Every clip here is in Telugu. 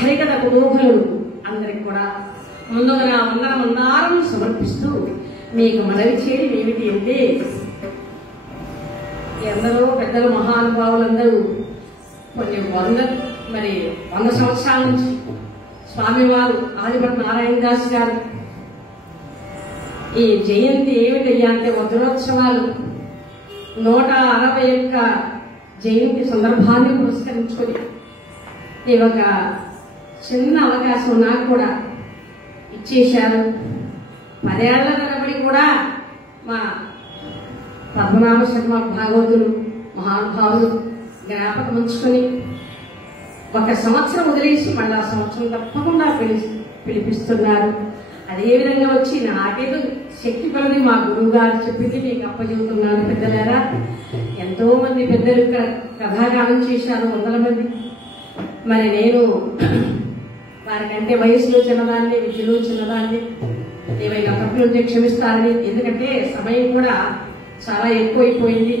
హరికథ కుతూహలుడు అందరికి కూడా ముందుగా నా వందనమందాలను సమర్పిస్తూ మీకు మనవి చేయడం ఏమిటి అంటే ఎందరో పెద్దలు మహానుభావులందరూ కొన్ని 100 సంవత్సరాల నుంచి స్వామివారు ఆదిభట్ట నారాయణ దాస్ గారు ఈ జయంతి ఏమిటయ్యా అంటే వజ్రోత్సవాలు 161 జయంతి సందర్భాన్ని పురస్కరించుకొని ఈ ఒక చిన్న అవకాశం నాకు కూడా ఇచ్చేశారు. 10 ఏళ్ల తరబడి కూడా మా పద్మనాభ శర్మ భాగవతులు మహానుభావులు జ్ఞాపకం ఉంచుకొని 1 సంవత్సరం వదిలేసి మళ్ళా సంవత్సరం తప్పకుండా పిలిపిస్తున్నారు. అదేవిధంగా వచ్చి నాకేదో శక్తి పడది మా గురువు గారు చెప్పింది మీకు అప్పచెబుతున్నాను. పెద్దలారా, ఎంతో మంది పెద్దలు కథాగానం చేశారు, 100 మంది. మరి నేను వారికంటే వయసులో చిన్నదాన్ని, విద్యలో చిన్నదాన్ని. ఏమైనా తప్పులు ఉంటే క్షమిస్తారని, ఎందుకంటే సమయం కూడా చాలా ఎక్కువైపోయింది.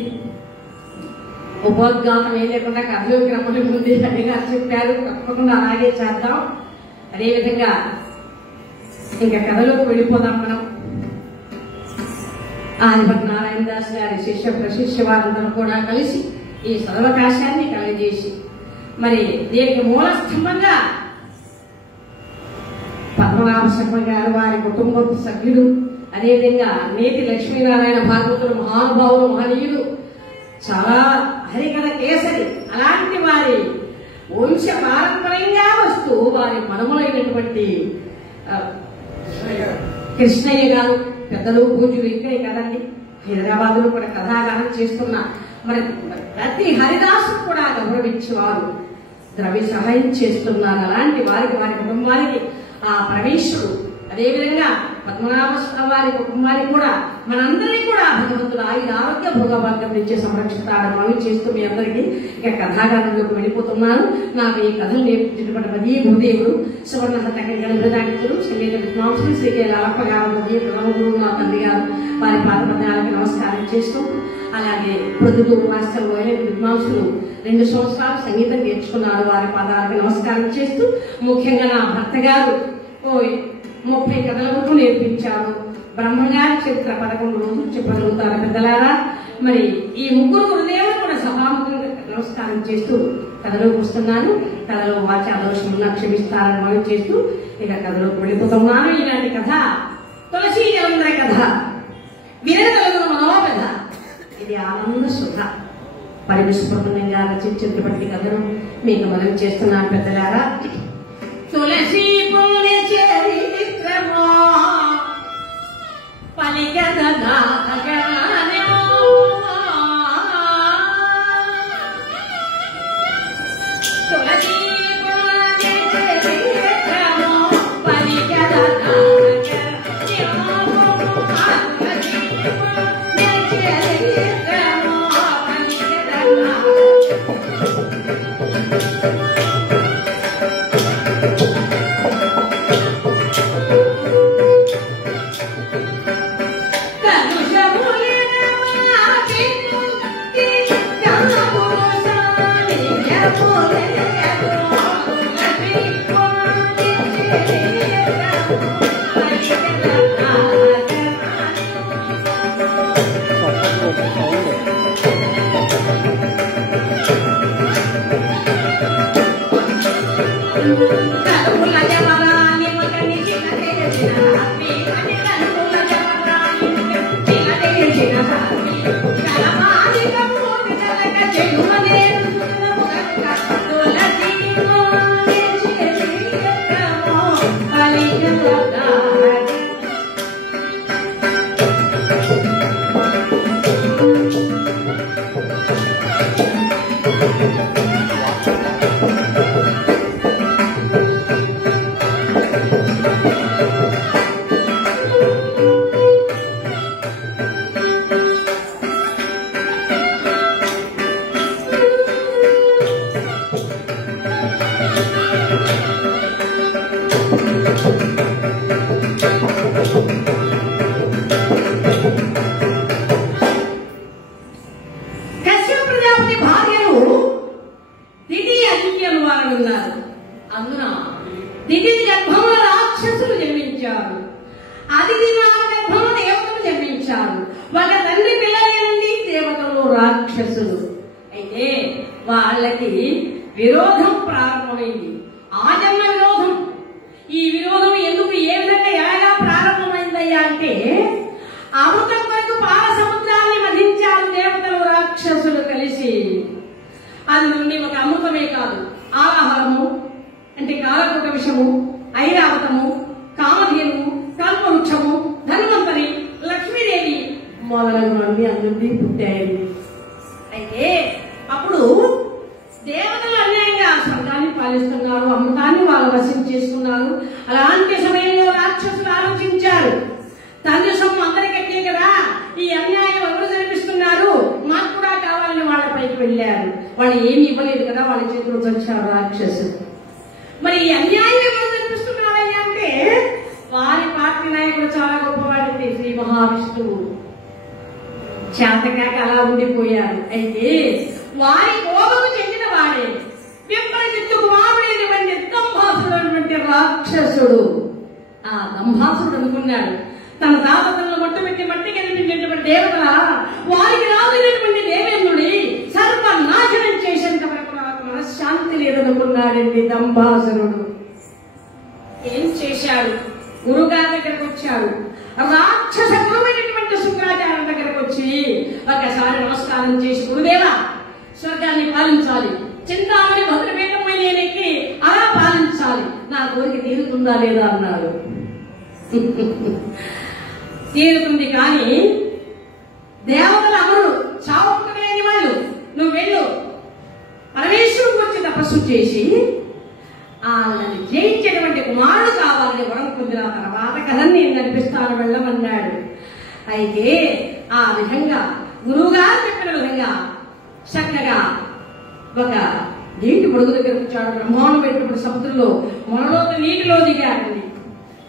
ఉపోద్ఘాతం ఏం లేకుండా కథలోకి రమ్మని ముందే అడిగారు చెప్పారు. తప్పకుండా అలాగే చేద్దాం. అదేవిధంగా ఇంకా కథలోకి వెళ్ళిపోదాం. మనం ఆదిభట్ట నారాయణ దాస్ గారి శిష్య ప్రశిష్య వారందరూ కూడా కలిసి ఈ సదవకాశాన్ని కలిగజేసి మరి దీనికి మూల స్తంభంగా పద్మనాభ శర్మ గారు, వారి కుటుంబ సభ్యులు, అదేవిధంగా నేతి లక్ష్మీనారాయణ భాగవతులు మహానుభావులు, మహనీయులు, చాలా హరికథ కేసరి, అలాంటి వారి వంశ పారంపర్యంగా వస్తూ వారి మనములైనటువంటి కృష్ణయ్య గారు పెద్దలు పూజలు ఇక్కడే కదండి, హైదరాబాద్ లో కూడా కథాగానం చేస్తున్న మరి ప్రతి హరిదాసు కూడా గౌరవించేవారు, ద్రవ్య సహాయం చేస్తున్నారు. అలాంటి వారికి, వారి కుటుంబానికి ఆ పరమేశ్వరుడు, అదేవిధంగా పద్మనాభ వారి కుటుంబానికి కూడా మనందరినీ కూడా భగవంతుడు ఆరోగ్య భోగభాగ్యం నుంచి సంరక్షిస్తాడని మనం చేస్తూ మీ అందరికీ ఇక కథాగానంలోకి వెళ్ళిపోతున్నాను. నాకు ఈ కథలు నేర్పించినటువంటి మదీ భూదేవుడు సువర్ణహత గణితులు శల్యేత విద్వాంసులు శ్రీకే లాలప్ప గారు, ప్రథమ గురువు నా తండ్రి గారు, వారి పాదపద్యాలకు నమస్కారం చేస్తూ, అలాగే ప్రొద్దుటూరు మాస్టర్ విద్వాంసులు 2 సంవత్సరాలు సంగీతం నేర్చుకున్నారు, వారి పాదాలకు నమస్కారం చేస్తూ, ముఖ్యంగా నా భర్త గారు 30 కథల వరకు నేర్పించారు. బ్రహ్మగారి చరిత్ర 11 రోజులు చెప్పగలుగుతారు. పెద్దలారా, మరి ఈ ముగ్గురు గురుదేవులు కూడా సభాముఖంగా నమస్కారం చేస్తూ కథలోకి వస్తున్నాను. కథలో వాచా దోషం ఉన్నా క్షమిస్తారని మనం చేస్తూ ఇక కథలోకి వెళ్ళిపోతున్నాను. ఇలాంటి కథ తులసీ జలంధ్ర కథ, వినగలుగున మనోకథ. ఇది ఆనంద సుధ పరిమిస్ఫుటంగా రచించినటువంటి కథను మీకు మనం చేస్తున్నాను. పెద్దలారా, తులసీ పుణ్య చరిత్రమో పలికదా తులసీ పుణ్య చరిత్రమో పలికదా రాక్షసులు వాళ్ళకి విరోధం ప్రారంభమైంది. ఆజన్మ విరోధం. ఈ విరోధం ఎందుకు, ఏ విధంగా, ఎలాగా ప్రారంభమైందయ్యా అంటే, అమృతం కొరకు పాల సముద్రాన్ని మధించారు దేవతలు రాక్షసులు కలిసి. అది నుండి ఒక అమృతమే కాదు, ఆలాహలము అంటే కాలకూట విషము, ఐరావతము, కామధేను, కల్పవృక్షము, ధన్వంతరి, లక్ష్మీదేవి మొదలగునవి అందుండి పుట్టాయి. అయితే అప్పుడు దేవతలు అన్యాయంగా స్వర్గాన్ని పాలిస్తున్నారు, అమృతాన్ని వాళ్ళు వశం చేసుకున్నారు. అలాంటి సమయంలో రాక్షసులు ఆలోచించారు, తండ్రి సొమ్ము అందరికీ కదా, ఈ అన్యాయం ఎవరు జరిపిస్తున్నారు, మాకు కూడా కావాలని వాళ్ళ పైకి వెళ్ళారు. వాళ్ళు ఏమి ఇవ్వలేదు కదా, వాళ్ళ చేతులు వచ్చారు రాక్షసులు. మరి ఈ అన్యాయం ఎవరు జరిపిస్తున్నారయ్యా అంటే, వారి పార్టీ నాయకుడు చాలా గొప్పవాడండి, శ్రీ మహావిష్ణువు. చేతకాక అలా ఉండిపోయారు. అయితే వారి కోపము చెందిన వాడే విప్రజిత్తు కుమారుడైనటువంటి దంభాసుడు అటువంటి రాక్షసుడు. ఆ దంభాసుడు అనుకున్నాడు, తన తాతలను మొట్టపెట్టి మట్టి కనిపించేటువంటి దేవతల వారికి రాబోయేటువంటి దేవేంద్రుడి సర్వనాశనం చేసేంత వరకు నాకు మనశ్శాంతి లేదనుకున్నాడండి దంభాసురుడు. ఏం చేశాడు? గురుగారి దగ్గరకు వచ్చాడు. రాక్షస గురువైనటువంటి శుక్రాచార్య దగ్గరకు వచ్చి ఒకసారి నమస్కారం చేసి, గురుదేవా, స్వర్గాన్ని పాలించాలి, చింతామణి భద్రపీఠంపై నేనెక్కి అలా పాలించాలి, నా కోరిక తీరుతుందా లేదా అన్నాడు. తీరుతుంది, కానీ దేవతలు అమరుడు, చావలేని వాళ్ళు, నువ్వు వెళ్ళు, పరమేశ్వరుడు వచ్చి తపస్సు చేసి వాళ్ళని జయించేటువంటి కుమారుడు కావాలని వరం పొందిన తర్వాత కదా నేను నడిపిస్తాను, వెళ్ళమన్నాడు. అయితే ఆ విధంగా గురువుగారు చెప్పిన విధంగా చక్కగా ఒక నీటి పొడుగు దగ్గర వచ్చాడు. బ్రహ్మాండం పెట్టినప్పుడు సముద్రంలో మొనలోకి నీటిలో దిగాడండి.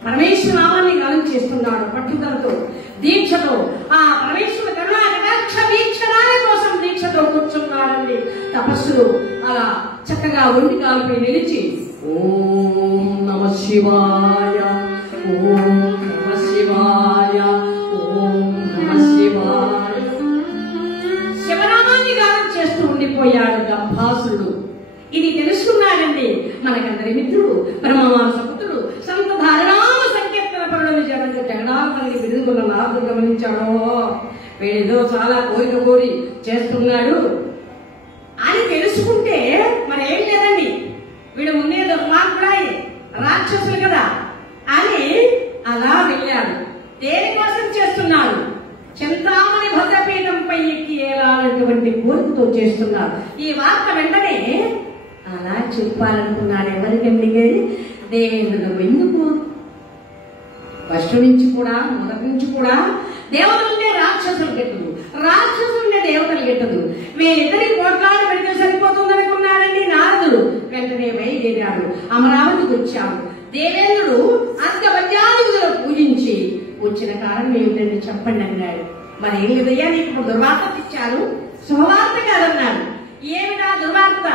పరమేశ్వర నామాన్ని గానం చేస్తున్నాడు పట్టుదలతో, దీక్షతో. ఆ పరమేశ్వర కరుణా కటాక్ష వీక్షణాల కోసం దీక్షతో కూర్చున్నాడండి తపస్సులు. అలా చక్కగా ఒంటి కాలుపై నిలిచి ఓం నమ శివాయ, ఓం నమ శివాయ, ఓం నమ శివాయ శివనామాన్ని గానం చేస్తూ ఉండిపోయాడు దంభాసురుడు. ఇది తెలుసుకున్నాడండి మనకందరి మిత్రుడు, బ్రహ్మమానస పుత్రుడు, సంత ధారణామ సంకీర్తన పరుడు జగడాలని బిరుదుకున్న నారదుడు గమనించాడో, వీడిలో చాలా కోరిక కోరి చేస్తున్నాడు అని తెలుసుకుంటే మరి ఏం లేదండి, వీడు ముందే దుర్మార్గుడాయి, రాక్షసులు కదా అని అలా వెళ్ళాడు. దేనికోసం చేస్తున్నాడు? చింతామణి భద్రపీఠంపై ఎక్కి ఏలాంటి కోరికతో చేస్తున్నారు. ఈ వార్త వెంటనే అలా చెప్పాలనుకున్నాడు. ఎవరికండి? దేవేంద్రుడు. ఎందుకు? ఫస్ట్ నుంచి కూడా, మొదటి నుంచి కూడా దేవతలుంటే రాక్షసులు గెట్టదు, రాక్షసులుంటే దేవతలు గెట్టదు. వీరిద్దరి కోట్లాలు పెడితే సరిపోతుందనుకున్నాడండి నారదుడు. వెంటనే బయలుదేరాడు, అమరావతికి వచ్చాడు. దేవేంద్రుడు అర్ధవజ్రాదిగులు పూజించి వచ్చిన కారణం ఏమిటండి చెప్పండి అన్నాడు. మరి ఏం లేదయ్యా, నీకు దుర్వార్త ఇచ్చారు, శుభవార్త కాదన్నాడు. ఏమిటా దుర్వార్త?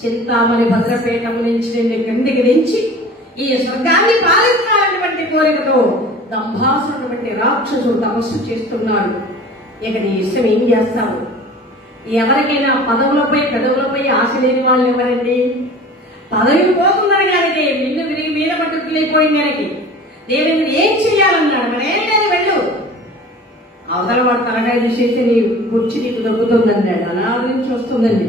చింతామణి భద్రపీఠం నుంచి నిన్ను కిందికి దించి ఈ స్వర్గాన్ని పాలించాలన్నటువంటి కోరికతో దంభాసురుడు వంటి రాక్షసుడు తపస్సు చేస్తున్నాడు. ఇక నీ ఇష్టం ఏం చేస్తావు? ఎవరికైనా పెదవులపై ఆశ లేని వాళ్ళు ఎవరండి? పదవి పోతుందని కానీ నిన్ను విరిగి మీద పట్టుకులైపోయింది కనుక దేవేంద్రుడు ఏం చెయ్యాలన్నాడు. మరి ఏం లేదు, వెళ్ళు, అవతల వాడు తలకాయ తీసేసి నీ కుర్చీ నీకు దొబ్బుతుందన్నాడు. అలా నుంచి వస్తుందండి.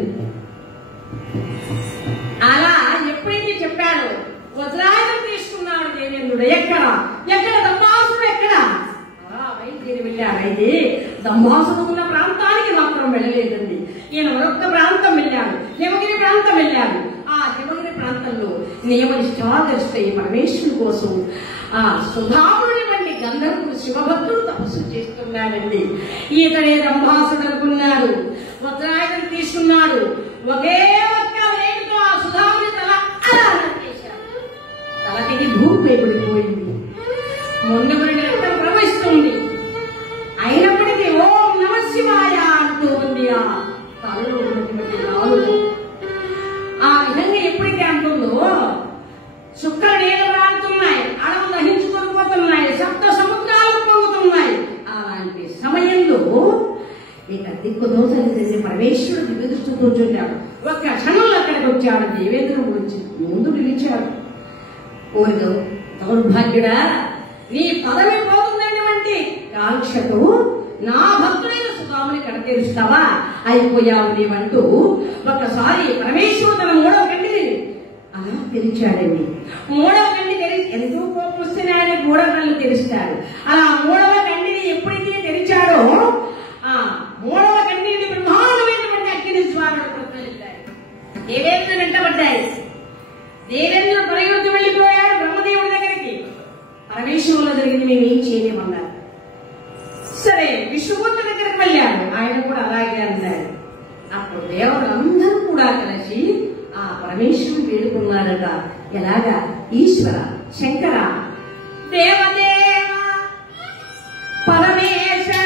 అలా ఎప్పుడైతే చెప్పాడో వజ్రాయుధం తీసుకున్నాడు దేవేంద్రుడు. ఎక్కడ దంభాసుడు ఎక్కడ? బయలుదేరి వెళ్ళాడు. అయితే దంభాసుడు ఉన్న ప్రాంతానికి మాత్రం వెళ్ళలేదండి. ఈయన మరొక ప్రాంతం వెళ్ళాడు, హిమగిరి ప్రాంతం వెళ్ళాడు. ఆ హిమగిరి ప్రాంతంలో నియమనిష్టాదర్శి పరమేశ్వరుడు కోసం ఆ సుధాముని వంటి గంధర్వుడు శివభక్తుడు తపస్సు చేస్తున్నాడండి. ఈతడే దంభాసుడు అనుకున్నాడు. వజ్రాయుధం తీసుకున్నాడు. ఒకే ఒక్క వేడితో ఆ సుధాముని తల అలా నరికేశాడు. తల తెగి భూమిపై పడిపోయింది. మొండబడి రక్తం ప్రవహిస్తుంది. అయినప్పటికీ ఓం నమ శివాయ అంటూ ఉంది ఆ తలలో ఉన్నటువంటి నాలుగు. ఆ విధంగా ఎప్పటికీ అంటుందో శుక్ర నీళ్ళు రాలుతున్నాయి, అడవులు దహించుకొని పోతున్నాయి, సప్త సముద్రాలు పొంగుతున్నాయి. అలాంటి సమయంలో ఇక దిక్కు దోసరి పరమేశ్వరుడు దివ్య దృష్టి కూర్చుంటాడు. ఒక్క క్షణంలో అక్కడికి వచ్చాడు. దేవేంద్రుడు గురించి ముందు నిలిచాడు. ఓరిదో దౌర్భాగ్యుడా, నీ పదవి పోతుందన్నటువంటి కాంక్షతో నా భక్తులైన సుధాముని కడతీరుస్తావా, అయిపోయావు నీవంటూ ఒక్కసారి పరమేశ్వరుడు తన మూడవ కంటిని అలా తెరిచాడండి. మూడవ కంటి తెరిచి ఎంతో కోపం వస్తేనే ఆయన మూడవ కళ్ళు తెరుస్తాడు. అలా మూడవ కంటిని ఎప్పుడైతే తెరిచాడో ఆ మూడవ కంటిని బ్రహ్మాండమైనటువంటి అగ్ని జ్వాలలు ప్రజ్వలించాయి. దేవేంద్రుడు వెంటబడ్డాయి. దేవేంద్రుడు పరిగెత్తి వెళ్ళిపోయాడు బ్రహ్మదేవుడి దగ్గరికి. పరమేశ్వరుల దగ్గరికి మేమేం చేయలేమన్నారు. సరే విష్ణుమూర్తి దగ్గరికి వెళ్ళాడు. ఆయన కూడా అలాగే అన్నాడు. అప్పుడు దేవతలందరూ కూడా కలిసి ఆ పరమేశ్వరుడు వేడుకున్నారట. ఎలాగా? ఈశ్వర శంకర దేవదేవ పరమేశ్వర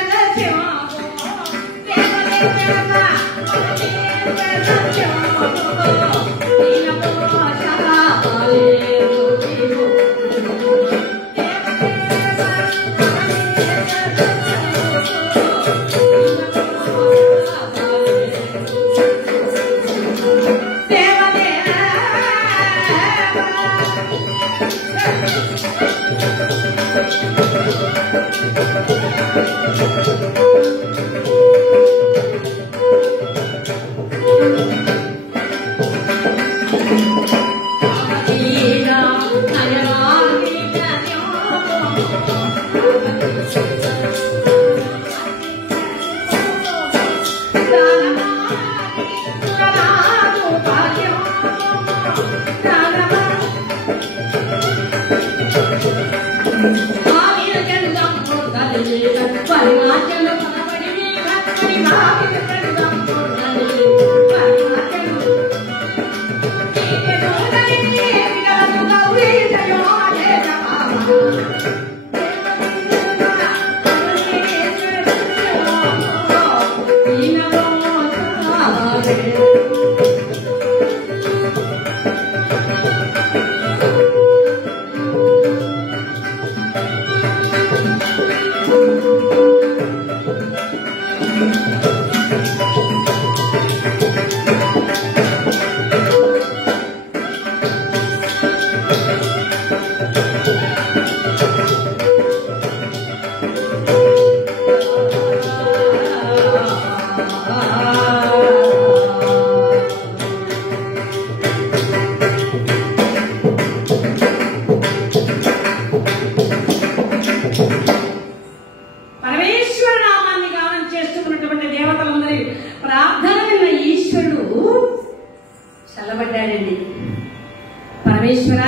పరమేశ్వర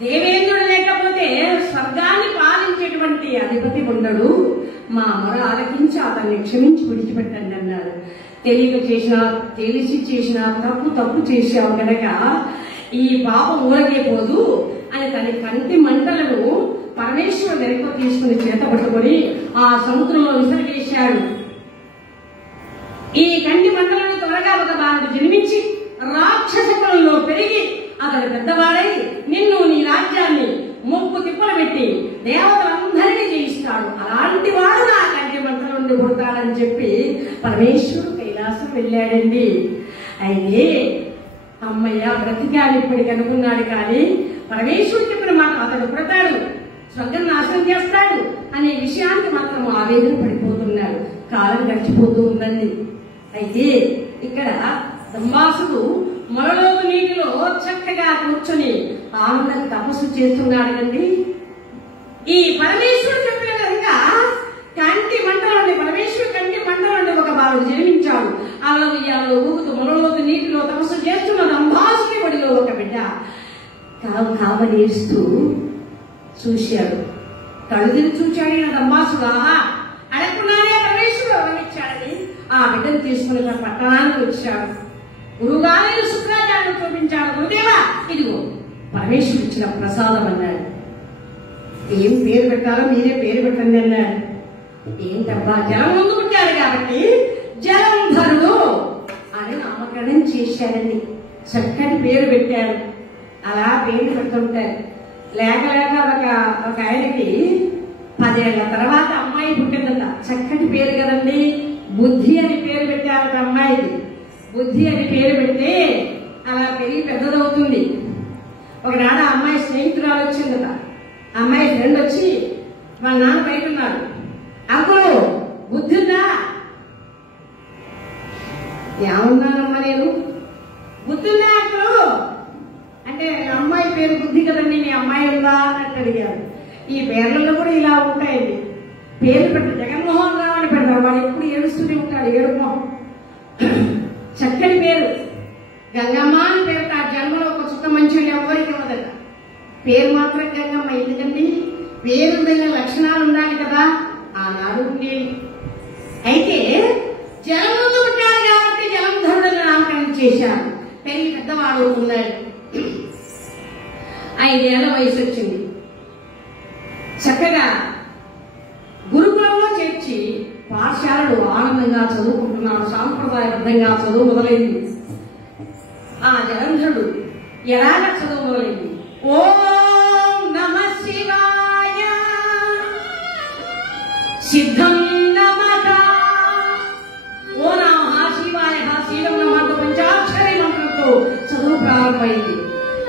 దేవేంద్రుడు లేకపోతే స్వర్గాన్ని పాలించేటువంటి అధిపతి ఉండడు. మా మొర ఆలకించి అతన్ని క్షమించి విడిచిపెట్టండి అన్నారు. తెలిసి చేసిన తప్పు చేశావు కనుక ఈ పాపం ఊరకే పోదు అని తన కంటి మంటలను పరమేశ్వరుడు వెనక తీసుకుని చేత పట్టుకొని ఆ సముద్రంలో విసిరివేశాడు. ఈ కంటి మంటలను త్వరగా ఒక బాలుడు జన్మించి రాక్షస కులంలో పెరిగి అతడు పెద్దవాడై నిన్ను నీ రాజ్యాన్ని ముప్పు తిప్పలు పెట్టి దేవతలందరినీ జయిస్తాడు. అలాంటి వాడు నా కంటి మంటల నుండి పుడతాడని చెప్పి పరమేశ్వరుడు కైలాసం వెళ్ళాడండి. అయితే అమ్మయ్య బ్రతికాడు ఇప్పటికి అనుకున్నాడు. కానీ పరమేశ్వరుడు చెప్పిన మాట అతడు పుడతాడు, స్వర్గం నాశనం చేస్తాడు అనే విషయానికి మాత్రం ఆవేదన పడిపోతున్నాడు. కాలం గడిచిపోతూ ఉందండి. అయితే ఇక్కడ దంబాసుడు మొలలోతు నీటిలో చక్కగా కూర్చొని ఆనందంగా తపస్సు చేస్తున్నాడు కండి. ఈ పరమేశ్వరుడు చెప్పిన విధంగా కంటి మంటలోని పరమేశ్వరుడు కంటి మంటలోని ఒక బాలుడు జన్మించాడు. అలా ఉయ్యాలో ఊగుతూ మొలలోతు నీటిలో తపస్సు చేస్తున్న దంబాసుని ఒడిలో ఒక బిడ్డ కావలేస్తూ చూశాడు. కళ్ళు చూచాడు ఈయన దంబాసుడు. ఆహా అడగకుండానే పరమేశ్వరుడు వరమిచ్చాడని ఆ బిడ్డను తీసుకుని పట్టణానికి వచ్చాడు. గురుగారు శుక్రాచార్యుడు చూపించాడు. గురుదేవా ఇదిగో పరమేశ్వరుడు ఇచ్చిన ప్రసాదం అన్నాడు. ఏం పేరు పెట్టాలో మీరే పేరు పెట్టండి అన్నాడు. ఏంటబ్బా జలం ముందు పుట్టారు కాబట్టి జలంధరుడు అని నామకరణం చేశాడండి. చక్కటి పేరు పెట్టారు. అలా పేరు పెడుతుంటారు. లేక ఒక ఆయనకి 10 ఏళ్ల తర్వాత అమ్మాయి పుట్టిందట. చక్కటి పేరు కదండి, బుద్ధి అని పేరు పెట్టారట అమ్మాయికి. బుద్ధి అని పేరు పెడితే అలా పెరిగి పెద్దదవుతుంది. ఒకనాడు ఆ అమ్మాయి స్నేహితురాలు వచ్చిందట. అమ్మాయి ఫ్రెండ్ వచ్చి వాళ్ళ నాన్న బయట ఉన్నాడు. అంకులు బుద్ధి ఉందా? ఏమన్నానమ్మా నేను, బుద్ధి ఉందా అంకులు అంటే, అమ్మాయి పేరు బుద్ధి కదండి, మీ అమ్మాయి ఉందా అన్నట్టు అడిగారు. ఈ పేర్లలో కూడా ఇలా ఉంటాయండి. పేరు పెట్టు, జగన్మోహన్ రావు అని పెడతారు. వాడు ఎప్పుడు ఏడుస్తూనే ఉంటాడు, ఏడు మొహం. చక్కని పేరు గంగమ్మ అని పేరు. ఆ జన్మలో ఒక చుక్క మంచి ఎవరికి ఇవ్వదట. పేరు మాత్రం గంగమ్మ. ఎందుకంటే పేరు లక్షణాలు ఉండాలి కదా, ఆనాడు ఉండేవి. అయితే జలంలో ఉంటాడు కాబట్టి జలంధరుడుగా నామకరణం చేశారు. పెరిగి పెద్దవాడు ఉన్నాడు. 5 ఏళ్ల వయసు వచ్చింది. చక్కగా గురుకులంలో చేర్చి పాఠశాలలు ఆనందంగా చదువుకుంటున్నాడు. సాంప్రదాయబద్ధంగా చదువు మొదలైంది. ఆ జలంధరుడు ఎలాగ చదువు మొదలైంది? ఓం నమః శివాయ సిద్ధం నమః, ఓ నమః శివాయ శివం నమః పంచాక్షరి మంత్రంతో చదువు ప్రారంభమైంది.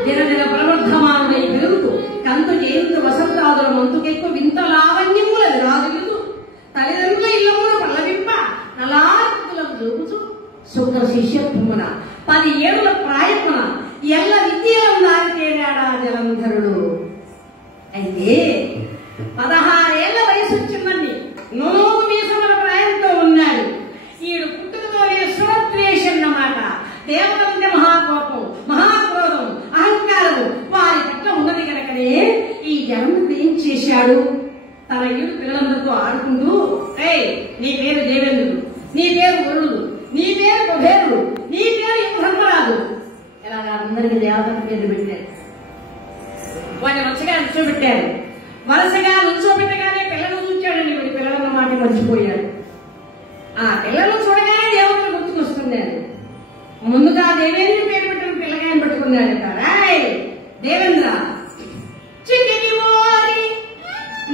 దినదిన ప్రవర్ధమానుడై పెరుగుతూ కంతు చేంతు వసంతాదుల మంతుకెక్కు వింత లావణ్యముల విరాజులుతూ తల్లిదండ్రుల ఇళ్ళమున పల్లవింప నలార్తులకు చూపుచు శుక్ర శిష్యత్వమున 10 ఏళ్ల ప్రాయమున ఎల్ల విద్యలో నారితేనాడా జలంధరుడు. అయితే 16 ఏళ్ల వయసు వచ్చిందని నూనె మీసముల ప్రాయంతో ఉన్నాడు. ఈడు పుట్టుకతోనే శ్రోత్రేషం అన్నమాట. దేవతంటే మహాకోపం, మహాక్రోధం, అహంకారం వారి పట్ల ఉన్నది కనుకనే ఈ జలంధరుడు ఏం చేశాడు? తన ఈడు పిల్లలందరితో ఆడుకుంటూ, నీ పేరు దేవేంద్రుడు, నీ పేరు వరుడు, నీ పేరు కుబేరుడు, నీ పేరు ధర్మరాజు, ఇలాగా అందరికి దేవతల పేరు పెట్టారు. వాడిని వరుసగా నుంచోబెట్టారు. వరుసగా నుంచోబెట్టగానే పిల్లలు చూచాడండి. వీడి పిల్లల మాట మర్చిపోయాడు. ఆ పిల్లలు చూడగానే దేవతలు గుర్తుకొస్తున్నాడు. ముందుగా దేవేంద్ర పేరు పెట్టిన పిల్లగాయని పట్టుకున్నాడట. రాయ్ దేవేంద్ర చిటికి మోరి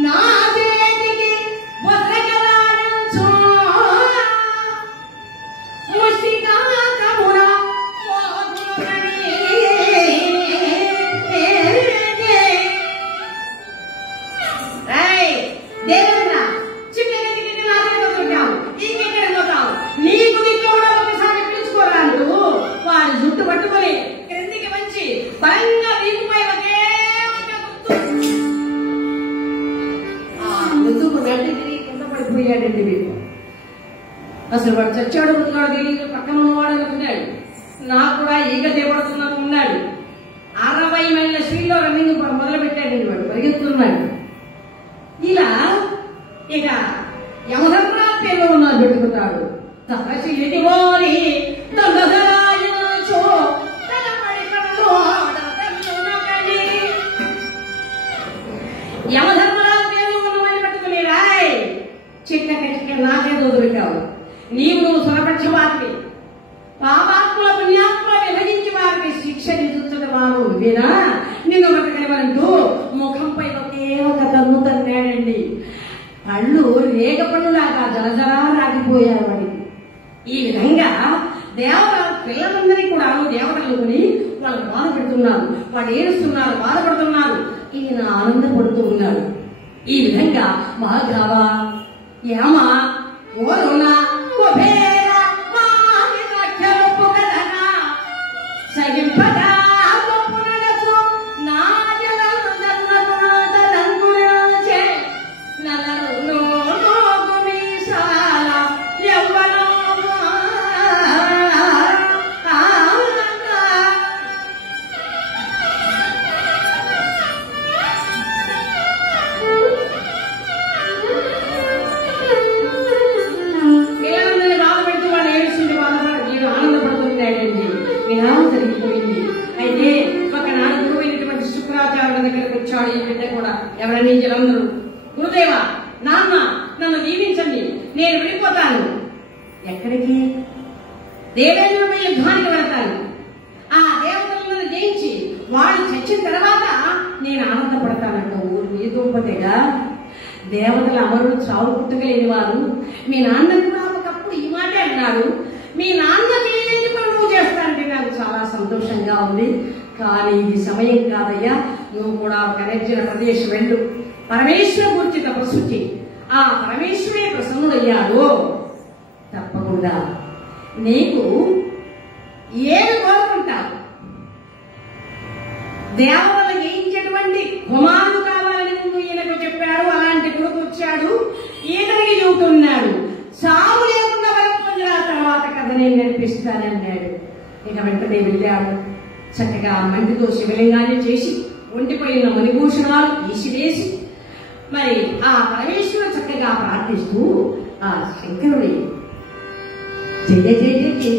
నా చేతికి వదలగలాడించు ముష్టికాకమున పోగులని. రాయ్ దేవేంద్ర చిన్నకి నా చేతిలో దొరికావు, ఇంకెక్కడ పోతావు, నీకు నీకు కూడా ఒకసారి పిలుచుకోరా అంటూ వాడి జుట్టు పట్టుకొని క్రిందికి వచ్చి బలంగా వీపుపై ఒకే ముద్దుకు గడ్డి తిరిగి కింద పడిపోయాడండి. వీపు అసలు వాడు చచ్చాడు ఉన్నాడు తెలియదు. పక్కన ఉన్నవాడు అనుకున్నాడు. నాకు కూడా ఈగ చేపడుతున్నట్టున్నాడు. 60 మైళ్ళ స్పీడ్లో రన్నింగ్ మొదలు పెట్టాడండి. వాడు పరిగెత్తున్నాడు. ఇలా ఇక యమధర్మరాజు పేరులో ఉన్నాడు పెట్టుకున్నాడు. యమధర్మరాజు పేరులో ఉన్నవాడిని పెట్టుకుని, రాయ్ చిక్క నాకేదో దొరికావు, నువ్వు సురపక్షవాదివి, పాపాత్మల పుణ్యాత్మల విభజించి వారికి శిక్ష విధించడం వారు వినా నిన్ను బతకనివ్వరంటూ ముఖంపై ఒకే ఒక తన్ను తన్నాడండి. కళ్ళు రేగ పళ్ళులాగా జలజలా రాగిపోయారు వాడికి. ఈ విధంగా దేవతల పిల్లలందరినీ కూడా దేవతలుకొని వాళ్ళు బాధ పెడుతున్నారు. వాడు ఏడుస్తున్నారు, బాధపడుతున్నారు. ఈయన ఆనందపడుతూ ఉన్నాడు. ఈ విధంగా మహాగ్రావ యామ ఓరుణ కుబేర సగింపగా ఎవరని జలంధరుడు, గురుదేవా నాన్న నన్ను దీవించండి, నేను వెళ్ళిపోతాను. ఎక్కడికి? దేవేంద్రుడి యుద్ధానికి వెళ్తాను. ఆ దేవతలను జయించి వాడు చచ్చిన తర్వాత నేను ఆనందపడతానంట. ఊరు నీ దుంపతేగా దేవతల అమరుడు చావు పుట్టుకలేని వారు. మీ నాన్నని కూడా ఒకప్పుడు ఈ మాట అన్నాడు. మీ నాన్న సంతోషంగా ఉంది. కానీ ఇది సమయం కాదయ్యా, నువ్వు కూడా ఒక నిర్జన ప్రదేశం వెళ్ళు, పరమేశ్వర గురించి తపస్సు చెయ్యి. ఆ పరమేశ్వరే ప్రసన్నుడయ్యాడు. తప్పకుండా నీకు ఏమి కోరుకుంటావు? దేవతలు జయించేటువంటి కుమారుడు కావాలని ముందు ఈయనకు చెప్పాడు. అలాంటి కొడుకు వచ్చాడు. ఈయనకి చెబుతున్నాడు, సాగు లేకుండా వరకు పొందిన తర్వాత కథ నేను నేర్పిస్తానన్నాడు. ఇక వెంటనే వెళ్ళాడు. చక్కగా మంటితో శివలింగాన్ని చేసి ఒంటిపోయిన మణిభూషణాలు తీసివేసి మరి ఆ పరమేశ్వరుడు చక్కగా ప్రార్థిస్తూ ఆ శంకరుడి జయ జయ జయ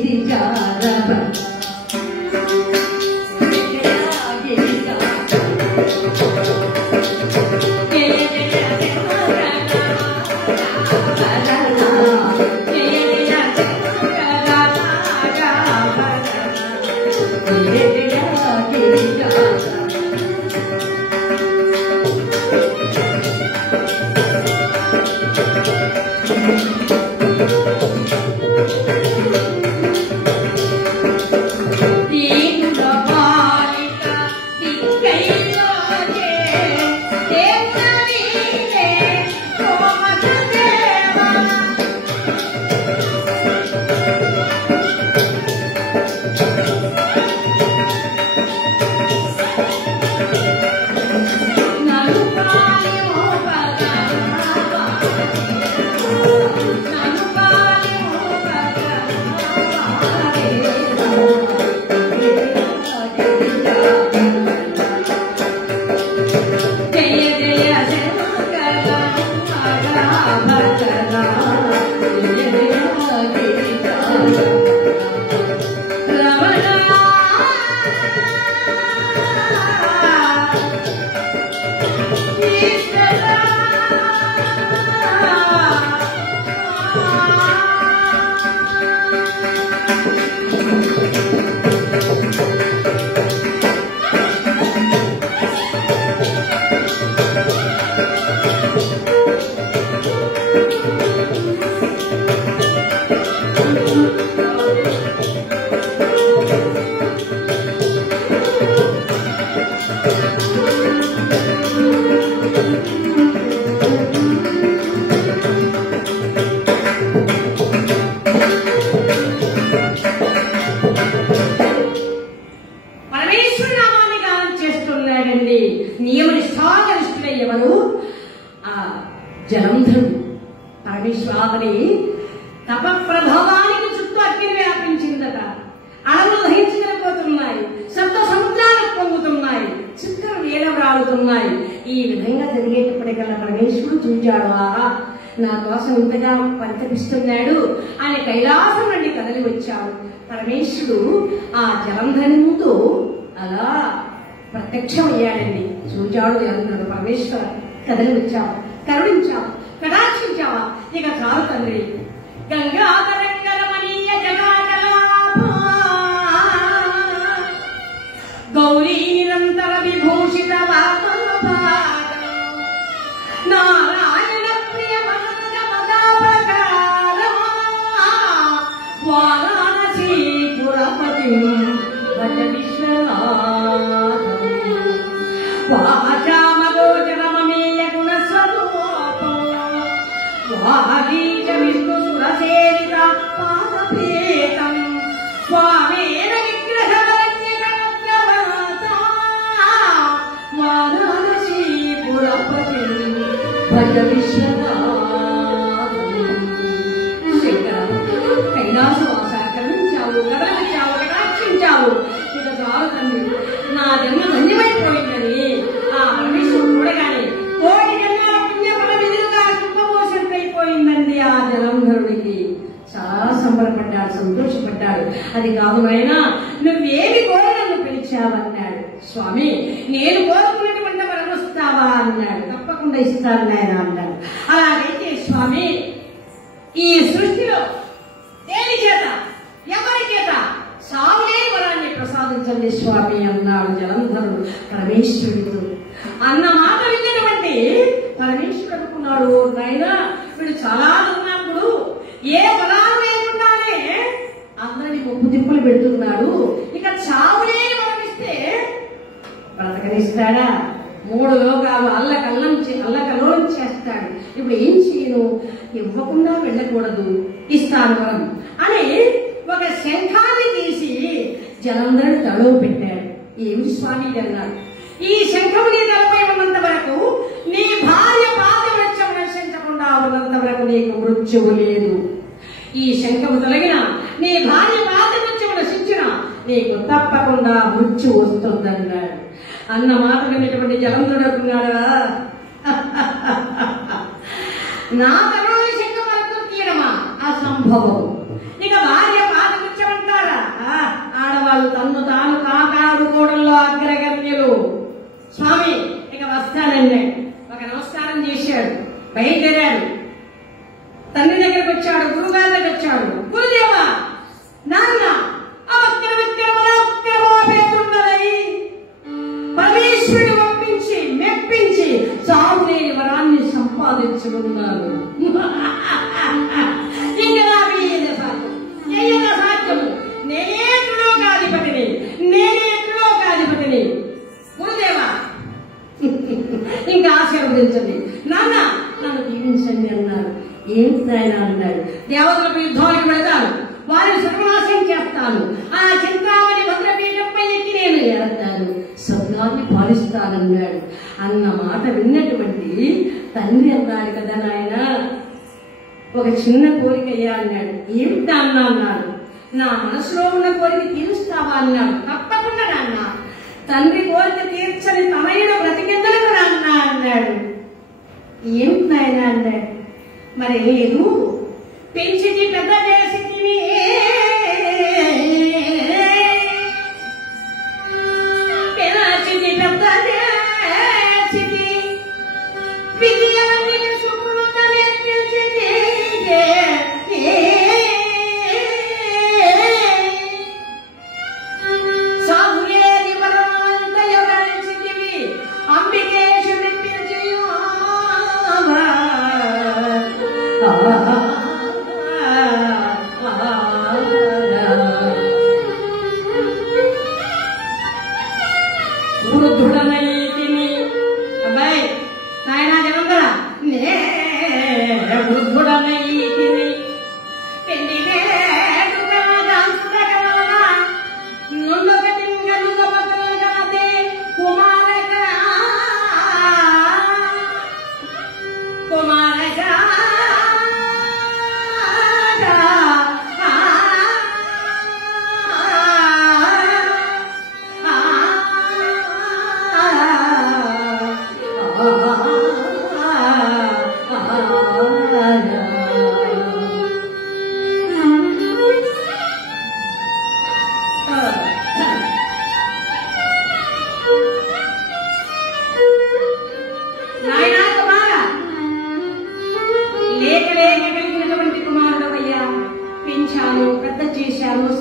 జలంధరుడు పరమేశ్వరాని తప ప్రభావానికి చుట్టూ అగ్ని వ్యాపించిందట. అడవులు దహించకపోతున్నాయి, సప్త సముద్రాలు పొంగుతున్నాయి, చుక్కలు వేలవరాడుతున్నాయి. ఈ విధంగా జరిగేటప్పటికల్లా పరమేశ్వరుడు చూచాడు, ఆహా నా కోసం ఇంతగా పరితపిస్తున్నాడు అని కైలాసం నుండి కదలి వచ్చాడు. పరమేశ్వరుడు ఆ జలంధరుని ముందు అలా ప్రత్యక్షమయ్యాడండి. చూచాడు జలంధరుడు, పరమేశ్వర కదలి వచ్చావు, కరుణించావు, కటాక్షించావా, ఇక చాలు తండ్రి. గంగాధరంగరమణీయ గౌరీ నిరంతర విభూషిత నారాయణ ప్రియ వారాణసీపురపతి భజ విశ్వనాథ వాచామగోచరమమేయ గుణస్వరూపం వాగీచ విష్ణు సురసేవిత పాదపేతం స్వామేన విగ్రహవన్యగణప్రవత వారాణసీపురపతి భజ విశ్వనాథ. శంకర కైలాసవాస కరుణించావు, కదలించావు, కటాక్షించావు, ఇక చాలు తండ్రి. నా జన్మ ధన్యమైపోయిందని ఆ పరమేశ్వరుడు చూడగానే కోటి జన్మల పుణ్యఫల విధులుగా కుంభమోషంతైపోయిందండి. ఆ జలంధరుడికి చాలా సంబరపడ్డాడు, సంతోషపడ్డాడు. అది కాదు నాయనా, నువ్వేమి కోరి నన్ను పిలిచావన్నాడు. స్వామి నేను కోరుకున్నటువంటి వరం వస్తావా అన్నాడు. తప్పకుండా ఇస్తాను నాయన అన్నాడు. అలాగైతే స్వామి ఈ సృష్టిలో దేని చేత ఎవరి చేత సాగులేని వరాన్ని ప్రసాదించండి స్వామి అన్నాడు జలంధరుడు పరమేశ్వరుడితో. అన్న మాట విన్నటువంటి పరమేశ్వరుడు అనుకున్నాడు, నాయనా వీడు చాలా ఉన్నప్పుడు ఏ వరాలు లేకుండానే అందరినీ ముప్పు తిప్పులు పెడుతున్నాడు, ఇక చావు భరిస్తాడా? 3 లోకాలు అల్లకల్లోలం చేస్తాడు. ఇప్పుడు ఏం చేయను? ఇవ్వకుండా వెళ్ళకూడదు, ఇస్తాను వరం అని ఒక శంఖాన్ని తీసి జలంధరుడు తలో పెట్టాడు. ఏమిటి స్వామి అన్నాడు, ఈ శంఖము నీ తలపై ఉన్నంత వరకు, నీ భార్య పాదవృక్షం నశించకుండా ఉన్నంత వరకు నీకు మృత్యువు లేదు. ఈ శంఖము తొలగిన, నీ భార్య పాదవృక్షం నశించిన నీకు తప్పకుండా మృత్యు వస్తుందన్నాడు. అన్న మాట విన్నటువంటి జలంధరుడు అనుకున్నాడా, నా తరుణి శంఖం వరకు తీయడమా అసంభవం. ఇక భార్య పాదవృక్షం అంటారా? ఆడవాళ్ళు తన్ను తాను కాకాడుకోవడంలో అగ్రగణ్యులు. స్వామి ఇక వస్తానండి. ఒక నమస్కారం చేశాడు, బయలుదేరాడు. తండ్రి దగ్గరకు వచ్చాడు, గురుగారి దగ్గర వచ్చాడు. గురుదేవా, నాన్న పరమేశ్వరుడు ఒప్పించి మెప్పించి సాగులేని వరాన్ని సంపాదించుకున్నాను. ఇంకా నాకు సాధ్యము. నేనే త్రిలోకాధిపతిని. గురుదేవా ఇంకా ఆశీర్వదించండి. నాన్న నన్ను దీవించండి అన్నారు. ఏంటి నాయన అన్నాడు. దేవతలకు యుద్ధానికి వెళతాను, వారిని సర్వనాశం చేస్తాను. ఆ చింతామణి భద్రపీఠంపై ఎక్కి నేను ఏడతాను, స్వర్గాన్ని పాలిస్తానన్నాడు. అన్న మాట విన్నటువంటి తండ్రి అన్నాడు, కదా నాయన ఒక చిన్న కోరిక అయ్యా అన్నాడు. ఏమిటా అన్నా అన్నాడు. నా మనసులో ఉన్న కోరిక తీరుస్తావా అన్నాడు. తప్పకుండా నాన్న. తండ్రి కోరిక తీర్చని తనయుడు బ్రతికెందుకు నాన్న అన్నాడు. ఏమిటి నాయన అన్నాడు. మరి లేదు, పెంచిది పెద్ద చేసి పెనాచిది పెద్ద చేసి విద్యాన్ని సుకృత నేర్పించింది. సాగులేని వరాంత ఎవరించిదివి అంబికేశుడి పిలిచియు వృద్ధుడనైతిని. అబ్బాయి నాయన జనందర నే వృద్ధుడనైతిని. పెళ్లి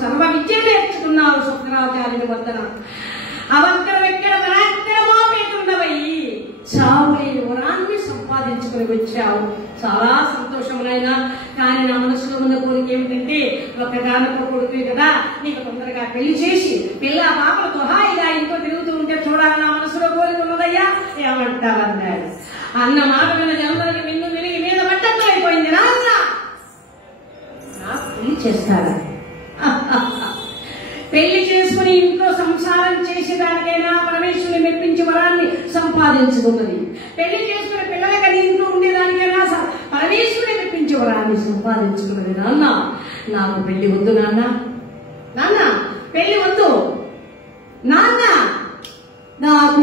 సర్వ విద్య నేర్చుకున్నావు శుక్రాచార్యుని వద్దన. అవక్రం ఎక్కడ పరాక్రమోపేతుండవయ్యి చావులేని వరాన్ని సంపాదించుకుని వచ్చావు. చాలా సంతోషమునైనా. కానీ నా మనసులో ఉన్న కోరిక ఏమిటంటే, ఒక్కగానొక్క కొడుకు కదా, నీకు తొందరగా పెళ్లి చేసి పిల్ల పాపలతో హాయిగా ఇంట్లో తిరుగుతూ ఉంటే చూడాలని నా మనసులో కోరిక ఉన్నదయ్యా, ఏమంటావన్నాడు. అన్న మాట విన్న జనందరికి నిన్ను తిరిగి మీద పట్టంతో అయిపోయింది. నాన్న నాకు పెళ్లి చేస్తారా? పెళ్లి చేసుకుని ఇంట్లో సంసారం చేసేదానికైనా పరమేశ్వరుని మెప్పించి వరాన్ని సంపాదించుకున్నది. పెళ్లి చేసుకుని పిల్లల కని ఇంట్లో ఉండేదానికైనా పరమేశ్వరుని మెప్పించి వరాన్ని సంపాదించుకున్నది. నాన్న నాకు పెళ్లి వద్దు నాన్న, నాన్న పెళ్లి వద్దు నాన్న, నాకు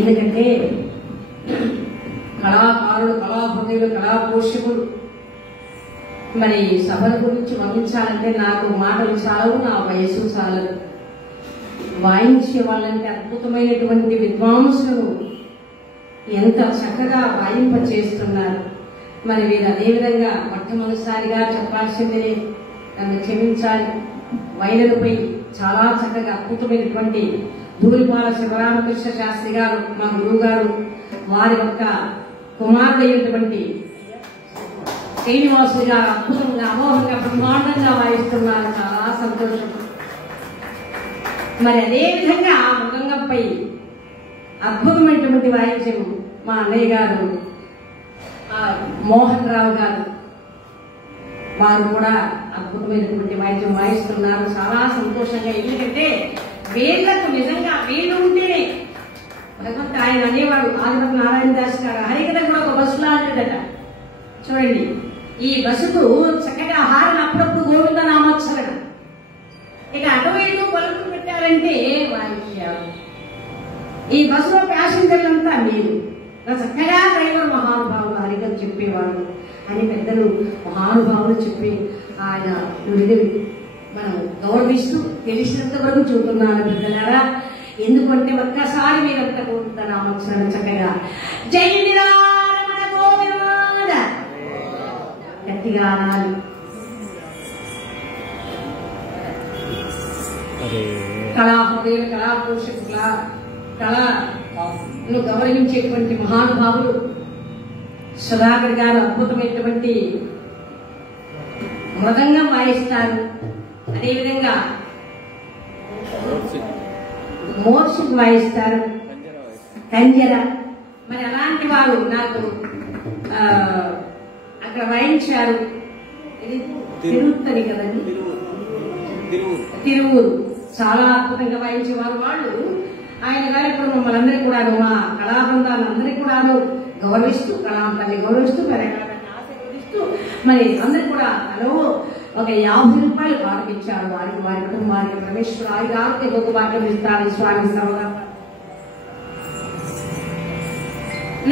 ఎందుకంటే కళాకారులు, కళాహృదయులు, కళాపోషకులు మరి సభల గురించి వర్ణించాలంటే నాకు మాటలు చాలవు, నా వయసు చాలదు. వాయించే వాళ్ళంటే అద్భుతమైనటువంటి విద్వాంసులు ఎంత చక్కగా వాయింప చేస్తున్నారు. మరి వీరు అదేవిధంగా మొట్టమొదటిసారిగా చెప్పాల్సిందే, నన్ను క్షమించాలి, వైలనుపై చాలా చక్కగా అద్భుతమైనటువంటి ధూళిపాల శివరామకృష్ణ శాస్త్రి గారు మా గురువు గారు, వారి యొక్క కుమారుడైనటువంటి శ్రీనివాసులు గారు అద్భుతంగా అమోఘంగా బ్రహ్మాండంగా వాయిస్తున్నారు. చాలా సంతోషం. మరి అదేవిధంగా మృదంగంపై అద్భుతమైనటువంటి వాయిద్యం మా అన్నయ్య గారు మోహన్ రావు గారు, వారు కూడా అద్భుతమైనటువంటి వాయిద్యం వాయిస్తున్నారు. చాలా సంతోషంగా, ఎందుకంటే వీళ్లకు నిజంగా వీళ్ళు ఉంటేనే భగవంతు ఆయన అనేవాడు ఆదిపతి నారాయణ దాస్ గారు, హరికథ కూడా ఒక బస్సు లాంటిదట. చూడండి, ఈ బస్సుకు చక్కగా హారణ అప్పుడప్పుడు గోవింద నామోత్సవం, ఇక అటు ఇటు పలుకులు పెట్టారంటే వాయిద్యాలు. ఈ బస్సులో ప్యాసింజర్లంతా మీరు చక్కగా డ్రైవర్ మహానుభావులు హరికథ చెప్పేవాళ్ళు అని పెద్దలు మహానుభావులు చెప్పి ఆయన మనం గౌరవిస్తూ తెలిసినంత వరకు చూస్తున్నాను పెద్దలారా. ఎందుకంటే ఒక్కసారి మీరంతా గోవింద నామోత్సవం చక్కగా జై నిరారమణ గోవింద గట్టిగా అనాలి. కళాహృదయులు, కళాపోషకుల కళను గౌరవించేటువంటి మహానుభావులు సుధాకర్ గారు అద్భుతమైనటువంటి మృదంగం వాయిస్తారు. అదేవిధంగా మోర్షిక్ వాయిస్తారు, కంజర. మరి అలాంటి వారు నాకు అక్కడ వాయించారు. ఇది తిరుత్తని కదండి, తిరువూరు. చాలా అద్భుతంగా వాయించేవారు వాళ్ళు. ఆయన గారు ఇప్పుడు మమ్మల్ని అందరికీ కూడా, మా కళా బృందాలందరికీ కూడా గౌరవిస్తూ, కళాంతాన్ని గౌరవిస్తూ, ఆశీర్వదిస్తూ మరి అందరు కూడా తలో ఒక 50 రూపాయలు పాటించారు. వారికి, వారి కుటుంబానికి పరమేశ్వర ఆయుధాలకి గొప్ప భాగ్యం ఇస్తారని స్వామి సర్వదా.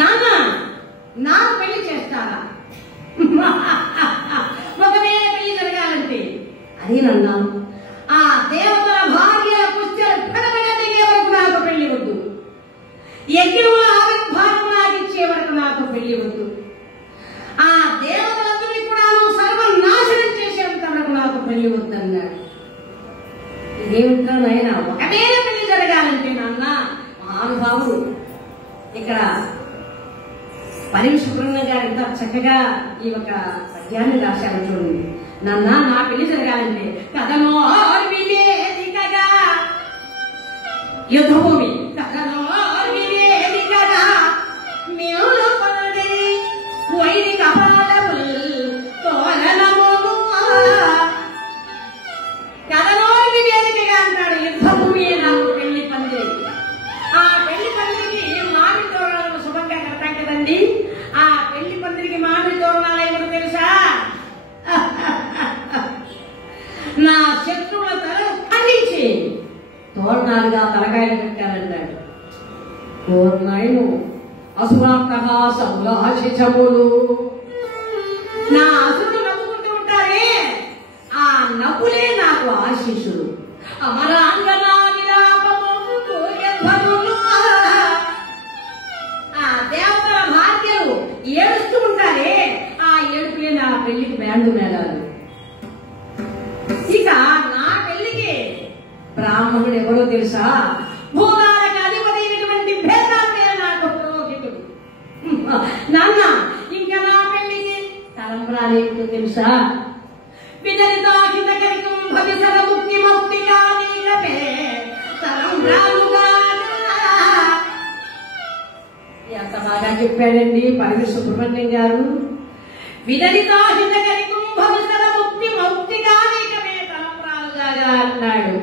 నాన్న నాకు పెళ్లి చేస్తారా? ఒకవేళ పెళ్లి జరగాలంటే అని అన్నాను. ఆ దేవతల భార్యల పుస్తకాలు పడబడ దిగే వరకు నాకు పెళ్లి వద్దు, యజ్ఞముల ఆవిర్భావం ఇచ్చే వరకు నాకు పెళ్లి వద్దు, ఆ దేవతలందరినీ కూడా సర్వనాశనం చేసేంత వరకు నాకు పెళ్లి వద్దన్నాడు. ఇదేమిటో నాయన, ఒకవేళ పెళ్లి జరగాలంటే నాన్న మహానుభావుడు ఇక్కడ పరివి సుబ్రహ్మణ్యం గారు ఎంత చక్కగా ఈ ఒక పద్యాన్ని రాశారు చూడండి. నాన్న నా పెళ్లి జరగాలంటే కథలో వివేదికగా యుద్ధభూమి, కథలో వివేదికగా మేలు పడే వైదిక పాదముల్ తోరణములు. కథలో వివేదికగా అంటాడు, యుద్ధభూమి నాకు పెళ్లి పందిరి. ఆ పెళ్లి పందిరికి మామిడి తోరణాలను శుభంగా కడతాం కదండి. ఆ పెళ్లి పందిరికి మామిడి తోరణాలు ఏమో తెలుసా? నా శత్రువుల తలను ఖండించి తోరణాలుగా తలకాయలు పెట్టారన్నాడు. తోరణాలు అసురాశిచములు. నా అసురులు నవ్వుకుంటూ ఉంటారే, ఆ నవ్వులే నాకు ఆశీస్సులు. అమరాంగనా విలాపము సూర్యధ్వనులు. ఆ దేవతల భార్యలు ఏడుస్తూ ఉంటారే, ఆ ఏడుపులే నా పెళ్లికి బ్యాండు మేళాలు. ఇక నా పెళ్లికి బ్రాహ్మణుడు ఎవరో తెలుసా? భూగాలకు అధిపతి అయినటువంటి భేదాంతే నాకు పురోహితుడు. నాన్న ఇంకా నా పెళ్లికి తలంబ్రాలేంటో తెలుసా? విదలితాకితకరికం భవిసర ముక్తి మౌక్తిగా నీలపే తలంబ్రాలుగా. ఎంత బాగా చెప్పాడండి పరివి సుబ్రహ్మణ్యం గారు. విదలితాకితకరికం భవిసర ముక్తి మౌక్తిగా నీలపే తలంబ్రాలుగా అన్నాడు.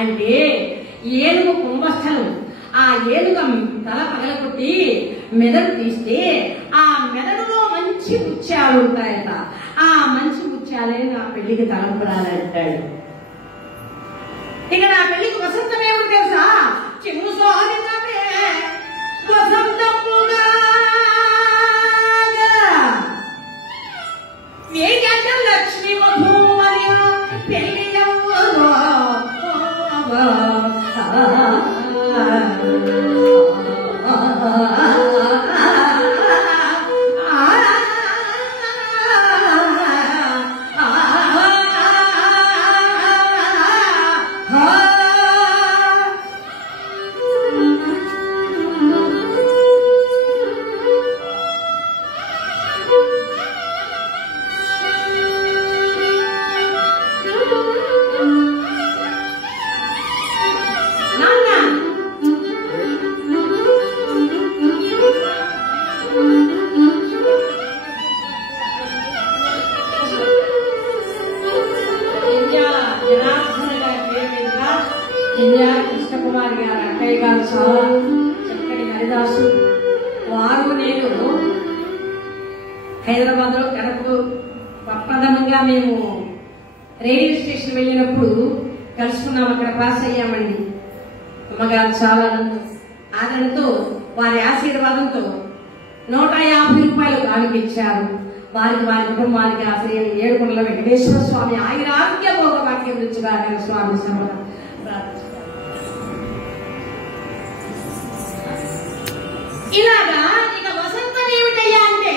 అంటే ఏనుగు కుంభస్థలం, ఆ ఏనుగ తల పగలకొట్టి మెదడు తీస్తే ఆ మెదడులో మంచి ముత్యాలు ఉంటాయట. ఆ మంచి ముత్యాలే నా పెళ్లికి తలంపురాలంటాడు. ఇక నా పెళ్లికి వసంతం ఏమిటి తెలుసా? చిమ్ము సోహరితమే వసంతముగా వేగట లక్ష్మి వధూవరి పెళ్ళియవ్వో కృష్ణకుమారి గారు అక్కయ్య గారు చాలా చక్కటి హరిదాసు. వారు నేను హైదరాబాద్ లో గడపకు ప్రప్రథమంగా మేము రైల్వే స్టేషన్ వెళ్ళినప్పుడు కలుసుకున్నాం. అక్కడ పాస్ అయ్యామండి. అమ్మగారు చాలా ఆదరణతో వారి ఆశీర్వాదంతో 150 రూపాయలు కానుకిచ్చారు. వారి కుటుంబానికి ఆశ్రయం ఏడుకొండల వెంకటేశ్వర స్వామి ఆయురారోగ్య భోగ వాక్యం రుచిగా స్వామి సభ ఇలాగా. ఇక వసంతం ఏమిటయ్యా అంటే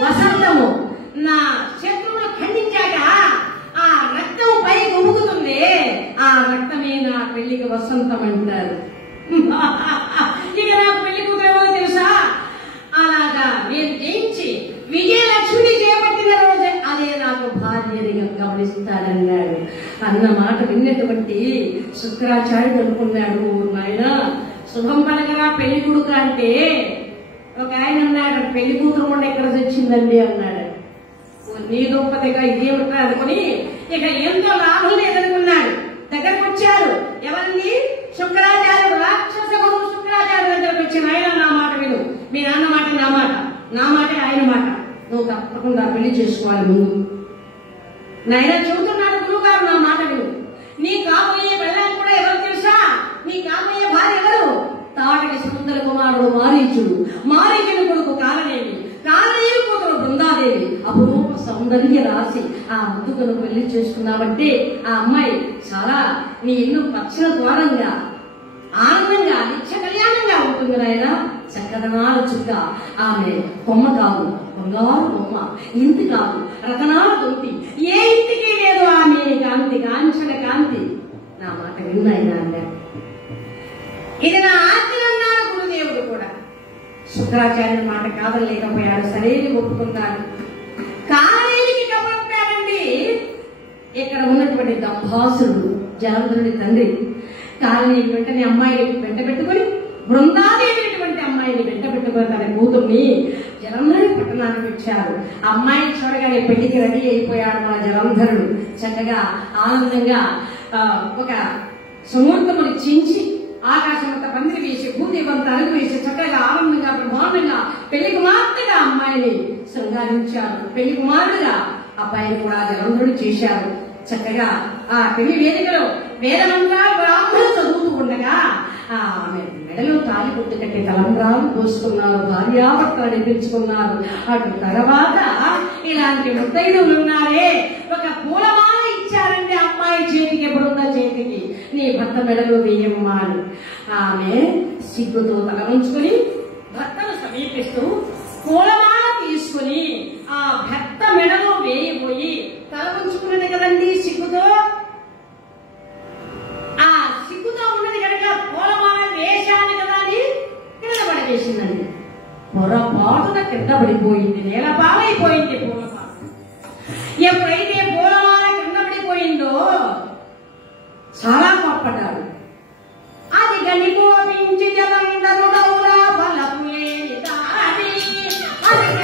వసంతము నా శత్రువులు ఖండించాక ఆ రక్తం పైకి ఉబుకుతుంది. ఆ రక్తమే నా పెళ్లికి వసంతం అంటారు. ఇక నాకు పెళ్లి కూతురేమో తెలుసా, అలాగా నేను జయించి విజయలక్ష్మిని చేపట్టిన రోజే అదే నాకు భార్యని గమనిస్తానన్నాడు. అన్న మాట విన్నటువంటి శుక్రాచార్యుడు అనుకున్నాడు, నాయన శుభం పలకరా పెళ్లి కొడుకు అంటే. ఒక ఆయన అన్నాడు, పెళ్లి కూతురు కూడా ఎక్కడ తెచ్చిందండి అన్నాడు. నీ దుప్పతిగా ఇదేమిట్రా అనుకుని ఇక ఎంతో లాభం లేదనుకున్నాడు. దగ్గరకు వచ్చారు. ఎవరిని? శుక్రాచార్యుడు, రాక్షస గురువు శుక్రాచార్యుడు దగ్గరకు వచ్చి, నాయన నా మాట విను, మీ నాన్న మాట నా మాట, నా మాట ఆయన మాట, నువ్వు తప్పకుండా పెళ్లి చేసుకోవాలి. ముందు నాయన చెబుతున్నాడు గురువు గారు, నా మాట విను. నీ కాబోయే పెళ్ళాన్ని కూడా ఎవరు తెలుసా? నీ కాబోయే భార్య ఎవరు? తాటకి సుందర కుమారుడు మారీచుడు. మారీచుని కొడుకు కాలనేవి, కాలనేవి కూతురు బృందాదేవి. అపరూప సౌందర్య రాసి ఆ ముద్దుకను పెళ్లి చేసుకున్నావంటే ఆ అమ్మాయి చాలా నీ ఇల్లు పక్షుల ద్వారంగా ఆనందంగా నిత్య కళ్యాణంగా ఉంటుంది నాయన. చక్కదనాల చుక్క ఆమె కొమ్మ కాదు, బంగారు బొమ్మ. ఇంటి కాదు, రతనాల తొంతి. ఏ ఇంటికి లేదు ఆమె కాంతి, కాంచన కాంతి. నా మాట విన్నాయినా అన్నాడు. ఇది నా ఆజ్ఞ అన్నాడు గురుదేవుడు కూడా. శుక్రాచార్యుని మాట కాదలేకపోయాడు, సరే ఒప్పుకున్నాడు. కాలేజీకి కబడ్డాడండి. ఇక్కడ ఉన్నటువంటి దంభాసురుడు జలంధరుడి తండ్రి కాలనీ వెంటనే అమ్మాయిని వెంట పెట్టుకుని, బృందాదేవినటువంటి అమ్మాయిని వెంట పెట్టుకుని తన కూతుర్ని జలంధరుడి పట్టణానికి వచ్చారు. అమ్మాయిని చూడగానే పెళ్లికి రెడీ అయిపోయాడు మన జలంధరుడు. చక్కగా ఆనందంగా ఒక సుముహూర్తములు చించి ఆకాశమంతా పందిరి వేసి భూదేవంతా అలుగు వేసి చక్కగా ఆనందంగా బ్రహ్మాండంగా పెళ్లి కుమార్తెగా అమ్మాయిని శృంగారించారు. పెళ్లి కుమారుడుగా అబ్బాయిని కూడా జలంధరుడు చేశారు. చక్కగా ఆ పెళ్లి వేదికలో వేదమంత్రాలు బ్రాహ్మణులు చదువుతూ ఉండగా ఆమె మెడలో తాలి పొట్టు కట్టి తలంబ్రాలు పోసుకున్నారు, భార్యాభర్తలు అనిపించుకున్నారు. అటు తర్వాత ఇలాంటి ముత్తైదులు ఉన్నారే, ఒక పూలమాల ఇచ్చారండి అమ్మాయి చేతికి, ఎప్పుడున్న చేతికి, నీ భర్త మెడలో వేయమ్మా అని. ఆమె సిగ్గుతో తల ఉంచుకుని భర్తను సమీపిస్తూ పూలమాల తీసుకుని ఆ భర్త మెడలో వేయబోయి తల ఉంచుకున్నది కదండి సిగ్గుతో. ఆ సిగ్గుతో ఉన్నది కనుక పూలమాల వేశాను కదా అని కింద పడవేసిందండి. పొరపాటున కింద పడిపోయింది, నేలపాలైపోయింది పూలమాల. ఎప్పుడైతే పూలమాల కింద పడిపోయిందో చాలా కోప్పడ్డాడు. అది గనిపోపించి జలంధరుడౌరా బలపు లేని దారి, అది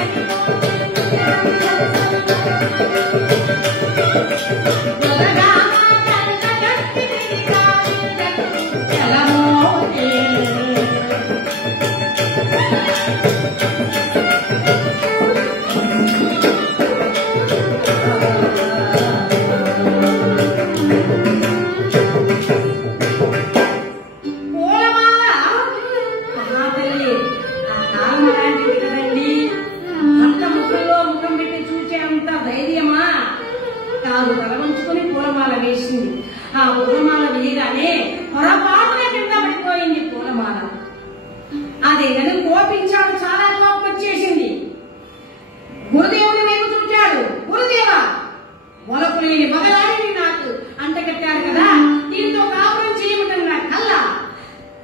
లేని మగలాడిని నాకు అంటగట్టాడు కదా, దీనితో కాపురం చేయమటం నా కళ్ళ,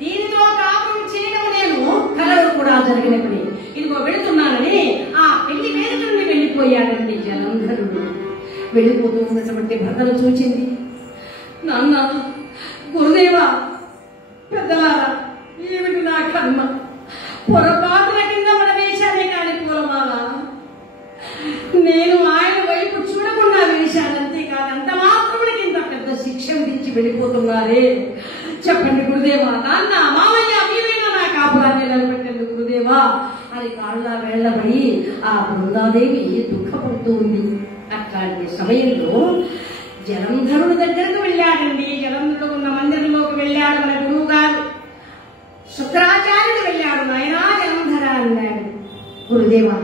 దీనితో కాపురం చేయడం నేను కలలు కూడా జరిగిన పని. ఇదిగో వెళుతున్నానని ఆ పెళ్లి వేదిక నుండి వెళ్ళిపోయాడండి జలంధరుడు. వెళ్ళిపోతూ ఉన్నటువంటి భర్తను చూచింది. నాన్న, గురుదేవా, పెద్దలారా, ఏమిటి నా కర్మ, పొరపాటున కింద మన వేశానే కాని పూలమాల. నేను ఆయన వైపు చూడకుండా వేశాను, అంతేకాదు అంత మాత్రమే ఇంత పెద్ద శిక్ష విధించి వెళ్ళిపోతున్నారే. చెప్పండి గురుదేవా, నాన్న, మామయ్య, మీరైనా నా కాపురాన్ని నిలబెట్టండి గురుదేవా అని కాళ్ళ వేళ్లబడి ఆ బృందాదేవి దుఃఖపడుతూ ఉంది. అట్లాంటి సమయంలో జలంధరుడి దగ్గరకు వెళ్ళాడండి. జలంధరుడు ఉన్న మందిరంలోకి వెళ్ళాడు మన గురువు గారు. శుక్రాచార్యుడు వెళ్ళాడు. నాయనా జలంధర అన్నాడు. గురుదేవా,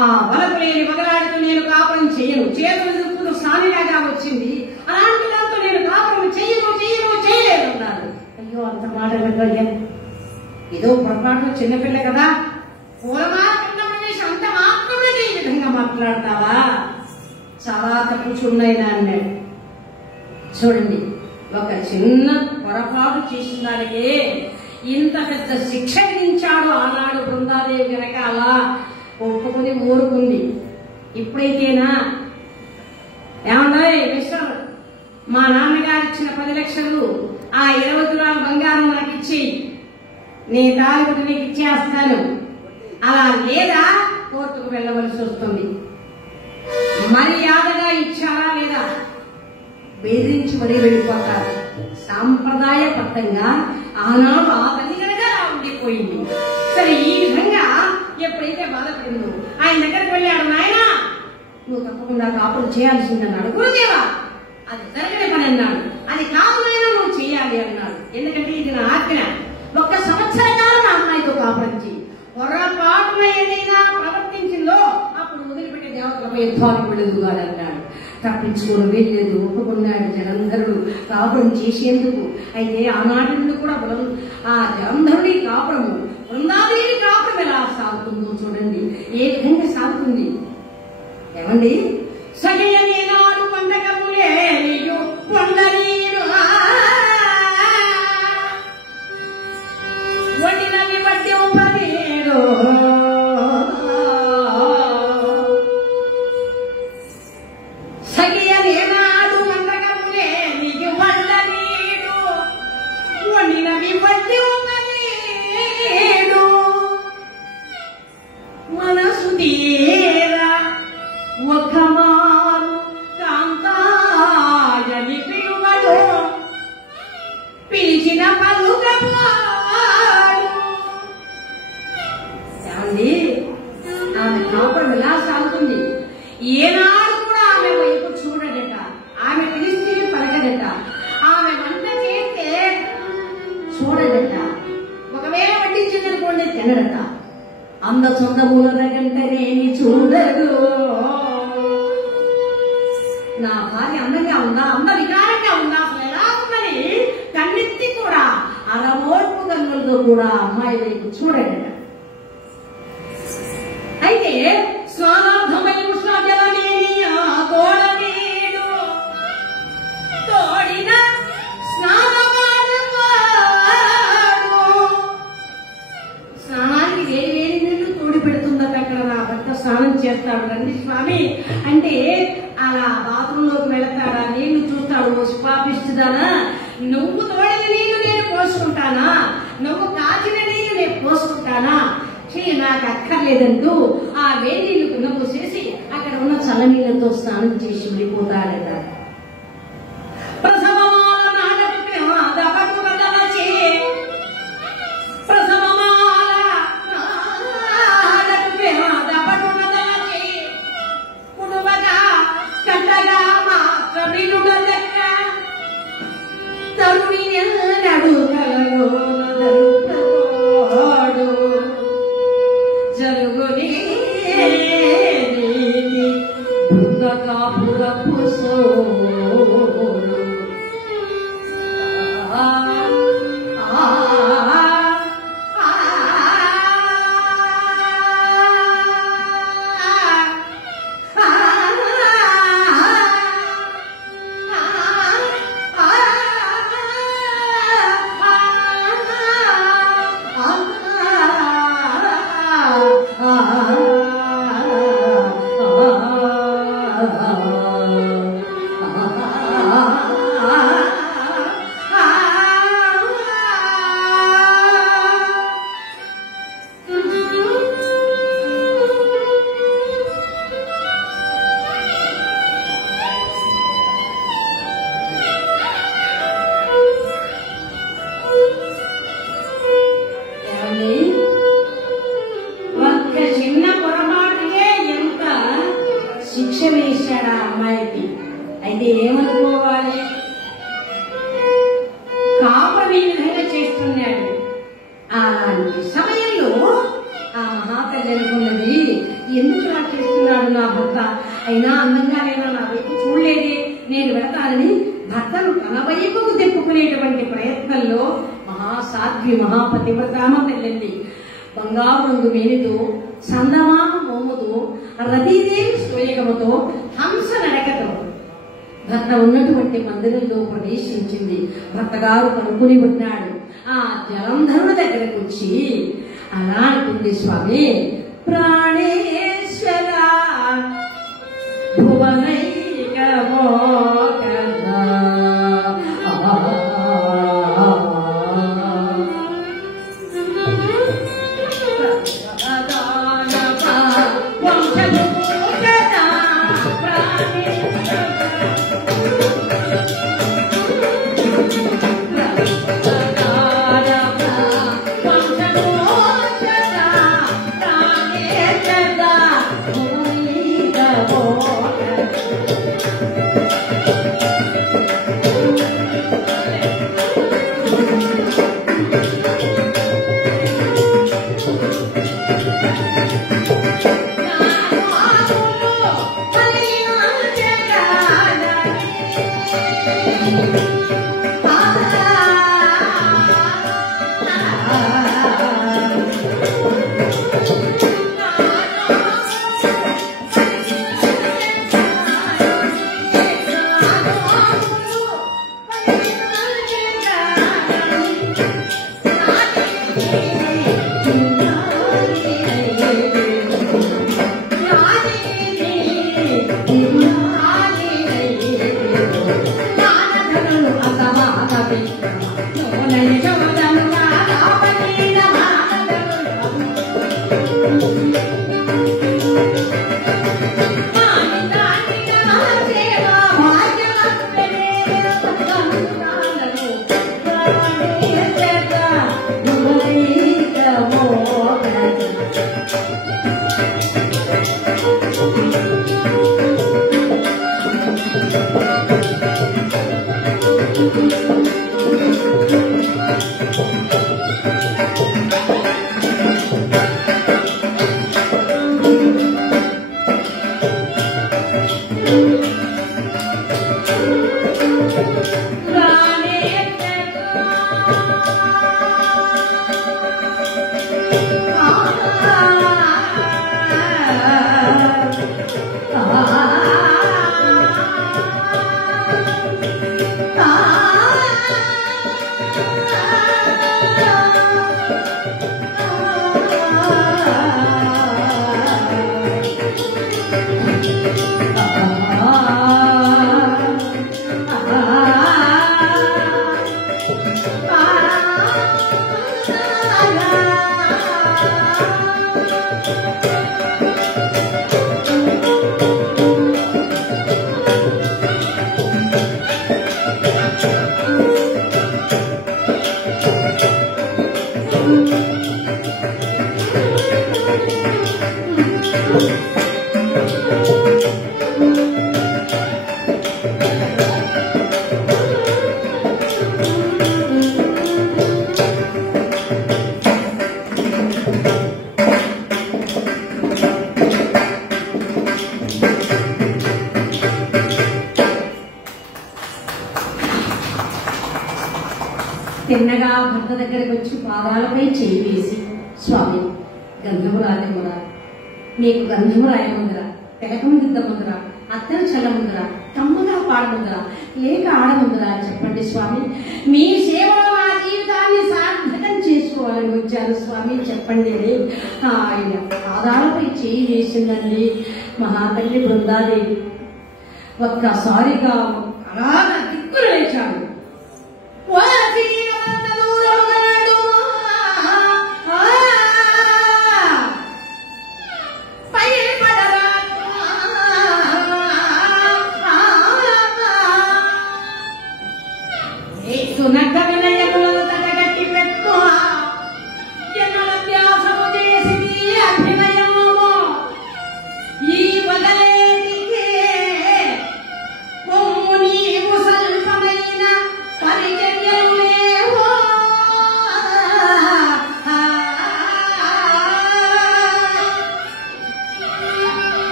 ఆ వలకు లేని మగరాడితో నేను కాపురం చేయను, చేతులు సానిలాగా వచ్చింది, అలాంటి దాంతో నేను కాపురం చేయలేదు అన్నాడు. అయ్యో, అంత మాట వెళ్ళాను, ఏదో పొరపాటు, చిన్నపిల్ల కదా, పూలమాల మనిషి అంత మాత్రమే ఈ విధంగా మాట్లాడతావా, చాలా తప్పుచున్నాయినా అన్నాడు. చూడండి, ఒక చిన్న పొరపాటు చేసిన దానికే ఇంత పెద్ద శిక్ష విధించాడు ఆనాడు బృందాదేవి గనక అలా ఒప్పుకుని ఊరుకుంది. ఇప్పుడైతేనా ఏమన్నా మిస్టర్, మా నాన్నగారు ఇచ్చిన 10 లక్షలు ఆ 20 తులాల బంగారం నాకు ఇచ్చి నీ తాలిబుట్టు నీకు ఇచ్చేస్తాను, అలా లేదా కోర్టుకు వెళ్ళవలసి వస్తుంది. మర్యాదగా ఇచ్చారా లేదా బెదిరించి మరీ వెళ్ళిపోతారు. సాంప్రదాయబద్ధంగా ఆనాడు ఆ తల్లి కనుక ఉండిపోయింది. సరే, ఈ విధంగా ఎప్పుడైతే బాధపడిందో ఆయన దగ్గరకు వెళ్ళాడు. నాయనా, నువ్వు తప్పకుండా కాపురం చేయాల్సిందన్నాడు. గురుదేవా, అది జరగని పని అన్నాడు. అది కాదు నాయనా, నువ్వు చేయాలి అన్నాడు. ఎందుకంటే ఇది నా ఆజ్ఞ. 1 సంవత్సర కాలం నా అమ్మాయితో కాపురం చేయి. పొరపాటున ఏదైనా ప్రవర్తించిందో అప్పుడు వదిలిపెట్టే దేవతలపై యుద్ధానికి వెళ్ళదు అన్నాడు. తప్పించుకోవడం వెళ్ళలేదు, ఒప్పుకున్నాడు జలంధరుడు కాపురం చేసేందుకు. అయితే ఆనాటి నుండి కూడా ఆ జలంధరుడి కాపురము, బృందాదేవి కాపురం ఎలా సాగుతుందో చూడండి, ఏ విధంగా సాగుతుంది. ఏమండి, సగయనేనాడు వందకములే పొందనీడు వండినవి బట్టి ఉపదేడు సగయనేనాడు వందకములే వండనీడు వండినవి బట్టి ఉపదేడు మనసు తీరా ఒక మారు కాంతాయని పిలువడు పిలిచిన పలుకపాడు. ఆమె కాపురం ఎలా సాగుతుంది? ఏనాడు కూడా ఆమె వైపు చూడడట, ఆమె పిలిస్తే పలకడట, ఆమె వంట చేస్తే చూడడట, ఒకవేళ వడ్డించిందనుకోండి తినడట. అంద సొంతమూల గంటనేని చూడడు. నా భార్య అందంగా ఉందా, అంద వికారంగా ఉందా, అసలు ఎలా ఉందని కన్నెత్తి కూడా అలమోర్పు కన్నులతో కూడా అమ్మాయి వైపు చూడడట. అయితే స్నానార్థమై ఉష్ణజలనేని తోడనేడు తోడిన స్నానానికి వేడి నీళ్లు తోడి పెడుతుందట. అక్కడ నా భర్త స్నానం చేస్తాడు, రండి స్వామి అంటే అలా బాత్రూంలోకి వెళతాడా, నీళ్లు చూస్తాడు. పాపిస్తుందానా, నువ్వు తోడిన నీళ్లు నేను పోసుకుంటానా, నువ్వు కాచిన నీళ్లు నేను పోసుకుంటానా, నాకు అక్కర్లేదంటూ ఆ వేడి నీళ్లు కుండపోసేసి అక్కడ ఉన్న చల్లనీళ్లతో స్నానం చేసి వెళ్ళిపోతాడట. జరుగుని బృందకాపురపు సో విషయం వేశాడు ఆ అమ్మాయికి. అయితే ఏమనుకోవాలి, కాపం ఈ విధంగా చేస్తున్నాడు. అలాంటి సమయంలో ఆ మహాతల్లి అనుకున్నది, ఎందుకు ఇలా చేస్తున్నాడు నా భర్త, అయినా అందంగానైనా నా వైపు చూడలేదే, నేను వెళతానని భర్తను తన వైపుకు తిప్పుకునేటువంటి ప్రయత్నంలో మహాసాధ్వి మహాపతివ్రతామ తల్లి బంగారు రంగు మేనితో చందమామ మోముతో రతీదేవి శ్వేయకముతో హంస నడకతో భర్త ఉన్నటువంటి మందిరంలో ప్రవేశించింది. భర్త గారు కనుక్కుని ఉన్నాడు. ఆ జలంధరుడి దగ్గరకు వచ్చి అలా అంటుంది, స్వామి ప్రాణేశ్వర భువనైకమో కదా తిన్నగా భర్త దగ్గరకు వచ్చి పాదాలపై చేయి వేసి, స్వామి గంధము రాజమురా, మీకు గంధము రాయముందరా, తిలకము దిద్దముందరా, అత్తరు చల్లముందరా, కమ్మగా పాడముందరా, లేక ఆడముందరా చెప్పండి స్వామి, మీ సేవలో నా జీవితాన్ని సార్థకం చేసుకోవాలని వచ్చారు స్వామి చెప్పండి అని ఆయన పాదాలపై చేయి వేసిందండి మహాతల్లి బృందాదేవి. ఒక్కసారిగా అలాగా దిక్కులు లేచాడు. ఈ వదలేదికే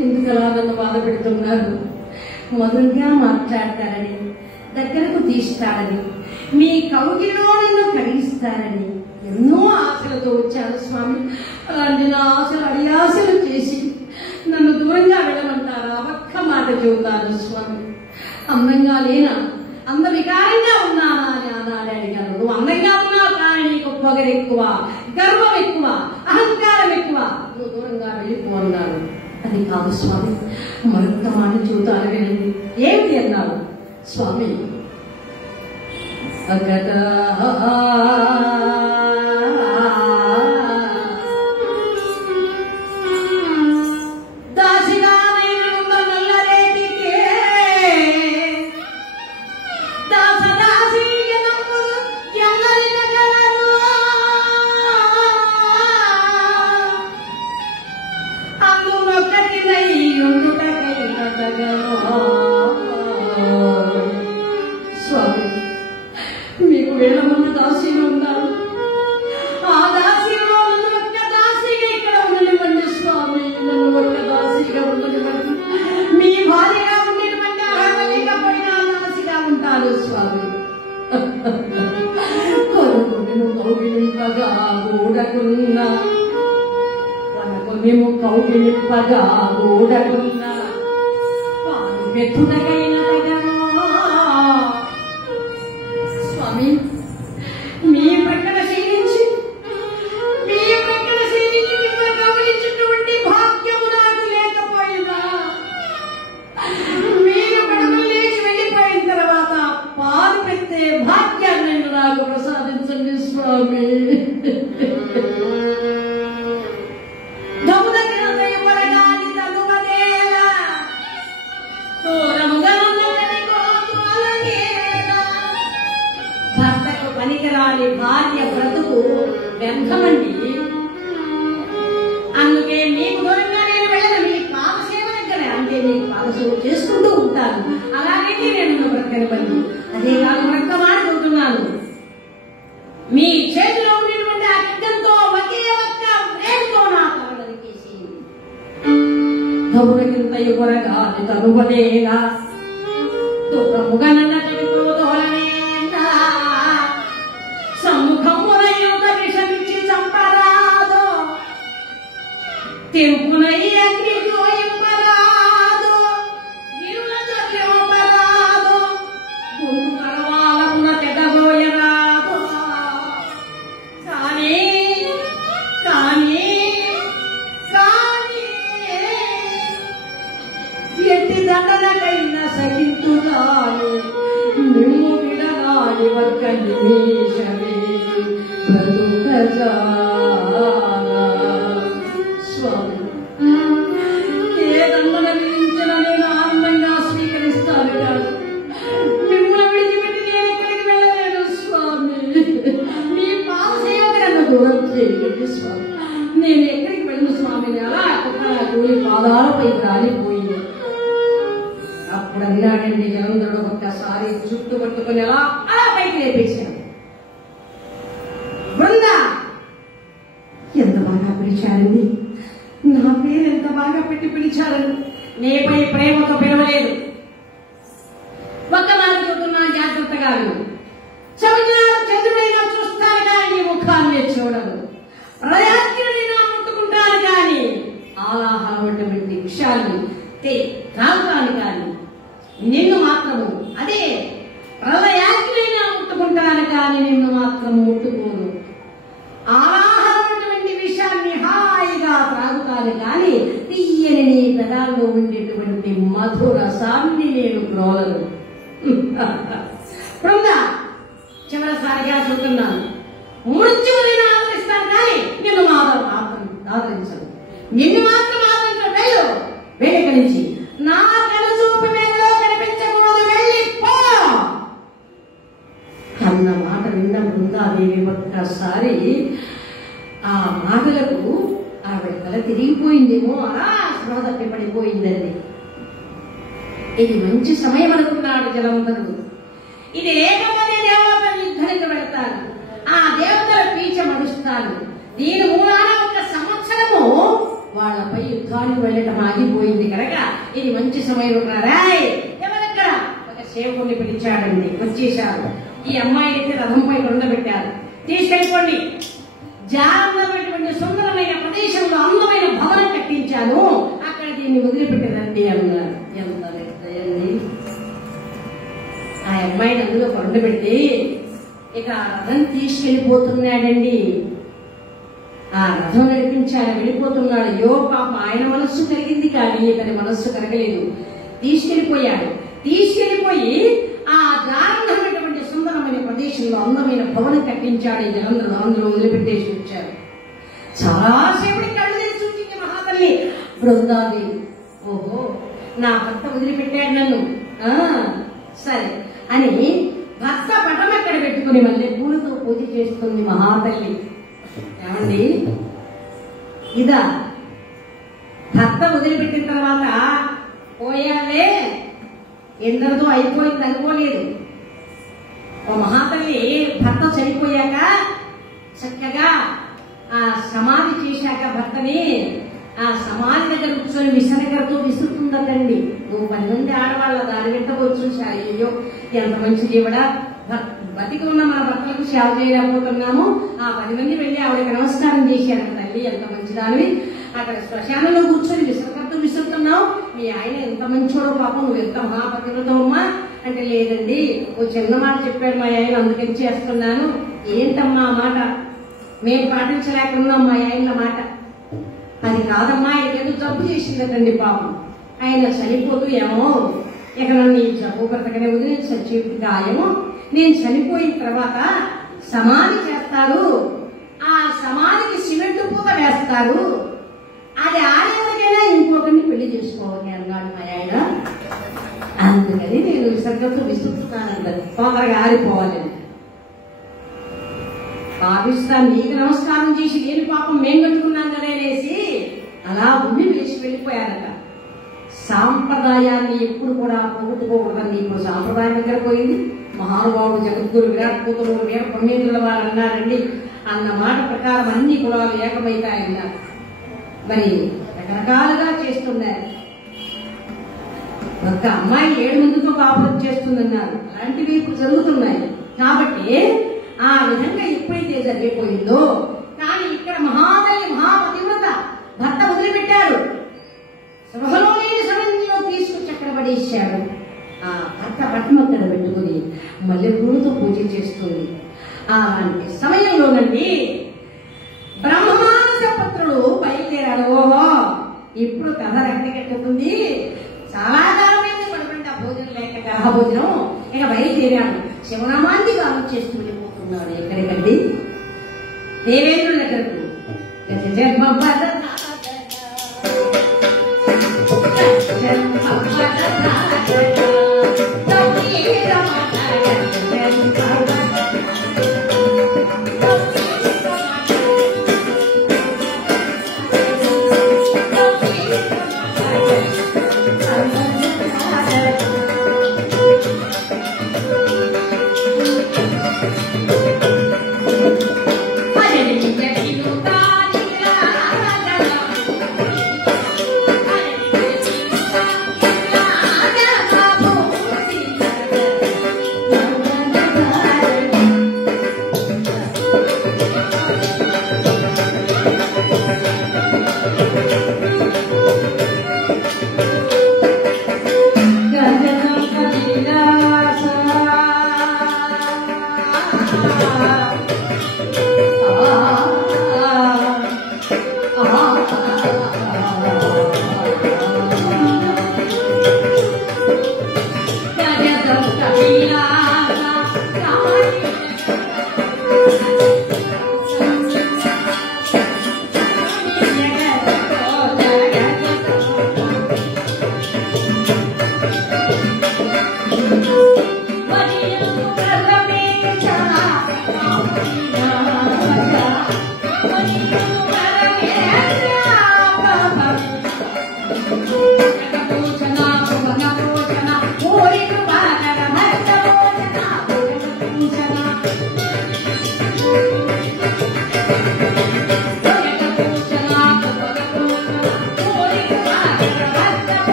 ఎందుకలా నన్ను బాధ పెడుతున్నారు? మధురంగా మాట్లాడతారని, దగ్గరకు తీస్తారని, మీ కౌగిలిలో నన్ను కడిగిస్తారని ఎన్నో ఆశలతో వచ్చాను స్వామి. అలాంటి నా ఆశలు అడియాశలు చేసి నన్ను దూరంగా వెళ్ళమంటారా? ఒక్క మాట చెబుతాను స్వామి. అందంగా లేనా, అంద వికారంగా ఉన్నానా అని ఆనాడే అడిగాను. నువ్వు అందంగా ఉన్నావు, కానీ నీకు పొగరెక్కువ, గర్వం ఎక్కువ, అహంకారం ఎక్కువ, నువ్వు దూరంగా వెళ్ళిపో అన్నాడు. అది కాదు స్వామి, మరొక మాట చూతాను వెళ్ళింది. ఏమిటి అన్నాడు స్వామి? స్వామి, మీకు వేల మంది దాసీలు ఉన్నారు. ఆ దాసీలో నన్ను ఒక్క దాసీగా ఇక్కడ ఉండనివ్వండి స్వామి. నన్ను ఒక్క దాసీగా ఉండనివ్వండి. మీ భార్యగా ఉండనివ్వండి. అర్హత లేకపోయినా దాసిగా ఉంటాను స్వామి. కొనుగొనిము కౌగిలింపగా గూడకున్నా, కొనుగొనిము కౌగిలింపగా గూడకున్నా, వారు మెతుడగైన స్వామి. మీ ప్రక్కన క్షీణించి మిమ్మల్ని గమనించినటువంటి భాగ్యము నాకు లేకపోయినా, మీరు గడుగులు లేచి వెళ్ళిపోయిన తర్వాత పాలు పెట్టే భాగ్యాన్ని నాకు ప్రసాదించండి స్వామి. భర్తకు పనికిరాని భార్య బ్రతుకు వ్యర్థమండి. అందుకే మీకు దూరంగా నేను వెళ్ళను. మీ పాదసేవ దగ్గరే, అంటే మీకు పాదసేవ చేసుకుంటూ ఉంటాను. అలాగైతే నేను బ్రతకనివ్వండి. అదే కాదు, మరొక్క మాట చెబుతున్నాను. మీ చేతిలో ఉన్నటువంటి ఆ ఖడ్గంతో ఒకే ఒక్క వేలుతో నా తల నరికేసి దౌడకింత ఎగురగా తనువదేగా దూరముగా నన్న చెడుకోదోలనేనా సమ్ముఖమునయుత విషమిచ్చి చంపరాదో, తెంపునై అగ్ని జోయింపరాదో, ఇరులతో చెంపరాదో, గొంతు కరవాలమున తెగబోయరాదో. కానీ కానీ కానీ ఎట్టి దండలకైన సహించుతాను. నిమ్ము విడనాడి వక్కని మీషమే బ్రతుకజాల. స్వామి, ఏ దండన విధించిన నేను ఆనందంగా స్వీకరిస్తాను, కాదు మిమ్మల్ని విడిచిపెట్టి నేను ఎక్కడికి వెళ్ళలేను స్వామి. మీ పాదసేవకు నన్ను దూరం చేయకండి స్వామి. నేను ఎక్కడికి వెళ్ళను స్వామిని. అలా కూలి పాదాలపై రాలిపోయింది. అప్పుడు అన్నాడండి జలంధరుడు, ఒక్కసారి చుట్టు పట్టుకుని అలా అలా పైకి లేపేశాడు. బృంద, ఎంత బాగా పిలిచారండి, నా పేరు ఎంత బాగా పెట్టి పిలిచారండి. నీపై ప్రేమతో పిలవలేదు. ఒక్క మాట చూస్తున్నా, జాగ్రత్తగా చంద్రుడైనా చూస్తాను కానీ నీ ముఖాన్ని చూడదు. ప్రయాజ్ఞుడైనా ముట్టుకుంటాను కానీ ఆలాహలటువంటి విషయాన్ని త్రాగుతాను కానీ నిన్ను మాత్రము, అదే ప్రళయాగ్నైనా ముట్టుకుంటాను కానీ నిన్ను మాత్రము ముట్టుకోను. ఆలాహలటువంటి విషయాన్ని హాయిగా త్రాగుతాను కానీ తీయని నీ పెదాల్లో ఉండేటువంటి మధుర సాన్ని నేను గ్రోలను. బృంద, చివరిసారిగా చూస్తున్నాను. మృత్యువుని ఆదరిస్తాను కానీ నిన్ను మాత్రం ఆదరించను. నిన్ను మాత్రం ఆదరించడం వెళ్ళు, వేడిక నుంచి నా కనుచూపు మేడలో కనిపించకూడదు, వెళ్ళిపో అన్న మాట విన్న బృందాదేవి ఒక్కసారి ఆ మాటలకు ఆవిడ తల తిరిగిపోయిందేమో, అలా స్పృహ తప్పి పడిపోయిందండి. ఇది మంచి సమయం అనుకున్నాడు జలంధరుడు. ఇది లేకపోతే దేవతల యుద్ధానికి వెళతాను, ఆ దేవతల పీచ మడుస్తాను. దీని మూలాన ఒక సంవత్సరము వాళ్ళపై యుద్ధానికి వెళ్ళటం ఆగిపోయింది కనుక ఇది మంచి సమయం రాయ్ ఎవరక్కడ ఒక సేవకుడిని పిలిచాడండి. వచ్చేశారు. ఈ అమ్మాయిని రథంపై ఉండబెట్టారు. తీసుకెళ్ళిపోండి, జాగ్రత్తమైనటువంటి సుందరమైన ప్రదేశంలో అందమైన భవనం కట్టించాను, అక్కడ దీన్ని వదిలిపెట్టారండి అన్నారు. ఎంత దయండి. ఆ అమ్మాయిని అందులో కొండబెట్టి ఇక ఆ రథం తీసుకెళ్లిపోతున్నాడండి. ఆ రథం నడిపించాడు, వెళ్ళిపోతున్నాడు. అయ్యో పాప ఆయన మనస్సు కలిగింది కానీ ఇతని మనస్సు కరగలేదు. తీసుకెళ్లిపోయాడు. తీసుకెళ్లిపోయి ఆ జాగ్రత్తమైనటువంటి సుందరమైన ప్రదేశంలో అందమైన భవనం కట్టించాడు. ఈ జలంధ్రులు అందులో వదిలిపెట్టేసి వచ్చారు. చాలాసేపటి కళ్ళు తెరిచి చూసింది మహాతల్లి బృందాదేవి. ఓహో, నా భర్త వదిలిపెట్టాడు నన్ను, సరే అని భర్త పటం అక్కడ పెట్టుకుని మళ్ళీ పూలతో పూజ చేస్తుంది మహాతల్లి. ఏమండి, ఇదా భర్త వదిలిపెట్టిన తర్వాత పోయాలే ఎందరితో అయిపోయింది అనుకోలేదు. ఓ మహాతల్లి భర్త చనిపోయాక చక్కగా ఆ సమాధి చేశాక భర్తని ఆ సమాధి దగ్గర కూర్చొని విసనగరతో విసురుతుందటండి. నువ్వు 10 మంది ఆడవాళ్ళ దాని వెంట కూర్చొని అయ్యో ఎంత మంచి జీవడా, బతికి ఉన్న మన భర్తలకు సేవ చేయలేకపోతున్నాము. ఆ 10 మంది వెళ్ళి ఆవిడకి నమస్కారం చేశారు. తల్లి ఎంత మంచిదానివి, అక్కడ శ్మశానంలో కూర్చొని విసనగరతో విసురుతున్నావు, మీ ఆయన ఎంత మంచోడో, పాపం నువ్వు ఎంత మహాపతివ్రతమ్మా అంటే, లేదండి ఓ చిన్న మాట చెప్పాడు మా ఆయన అందుకని చేస్తున్నాను. ఏంటమ్మా ఆ మాట? మేము పాటించలేకున్నాం మా ఆయన మాట. అది కాదమ్మా, ఏదో జబ్బు చేసిందటండి పాపం. ఆయన చనిపోతూ ఏమో ఇక నన్ను ఈ జబ్బు బ్రతకనే వదిలి చచ్చేది గాయము, నేను చనిపోయిన తర్వాత సమాధి చేస్తారు, ఆ సమాధికి సిమెంట్ పూత వేస్తారు, అది ఆడేవారికైనా ఇంకొకరిని పెళ్లి చేసుకోవాలి అన్నాడు మా ఆయన. అందుకని నేను విసర్గతో విసురుతున్నాను, తొందరగా ఆరిపోవాలని. పాకిస్తాన్ నీకు నమస్కారం చేసి నేను పాపం మేం కట్టుకున్నాం కదా అనేసి అలా ఉండి వేసి వెళ్ళిపోయారట. సాంప్రదాయాన్ని ఎప్పుడు కూడా పోగొట్టుకోకూడదని ఇప్పుడు సాంప్రదాయం దగ్గర పోయింది. మహానుభావుడు జగద్గురు విరాట్ కూతురు వీర పుణ్యేంద్రుల వారు అన్నారండి, అన్న మాట ప్రకారం అన్ని కులాలు ఏకమైతాయన్నారు. మరి రకరకాలుగా చేస్తున్నారు. ఒక అమ్మాయి 7 మందితో కాపురం చేస్తుందన్నారు. అలాంటివి ఇప్పుడు జరుగుతున్నాయి. కాబట్టి ఆ విధంగా ఎప్పుడైతే జరిగిపోయిందో, కానీ ఇక్కడ మహాతల్లి మహాపతివ్రత భర్త వదిలిపెట్టాడు, సభలో లేని సమయంలో తీసుకొచ్చి అక్కడ పడేశాడు. ఆ భర్త పట్టం అక్కడ పెట్టుకుని మళ్ళీ పూలతో పూజ చేస్తుంది. అలాంటి సమయంలోనండి బ్రహ్మమానస పుత్రుడు బయలుదేరాడు. ఓహో, ఇప్పుడు కథ రక్తకెట్టుకుంది, చాలా కాలమైంది పడుకుంటే ఆ భోజనం లేక గ్రహ భోజనం. ఇక బయలుదేరాడు, శివనామాన్ని గానం చేస్తూ వెళ్ళిపోతున్నాడు. ఎక్కడికండి? దేవేంద్రుడి దగ్గరకు. Hare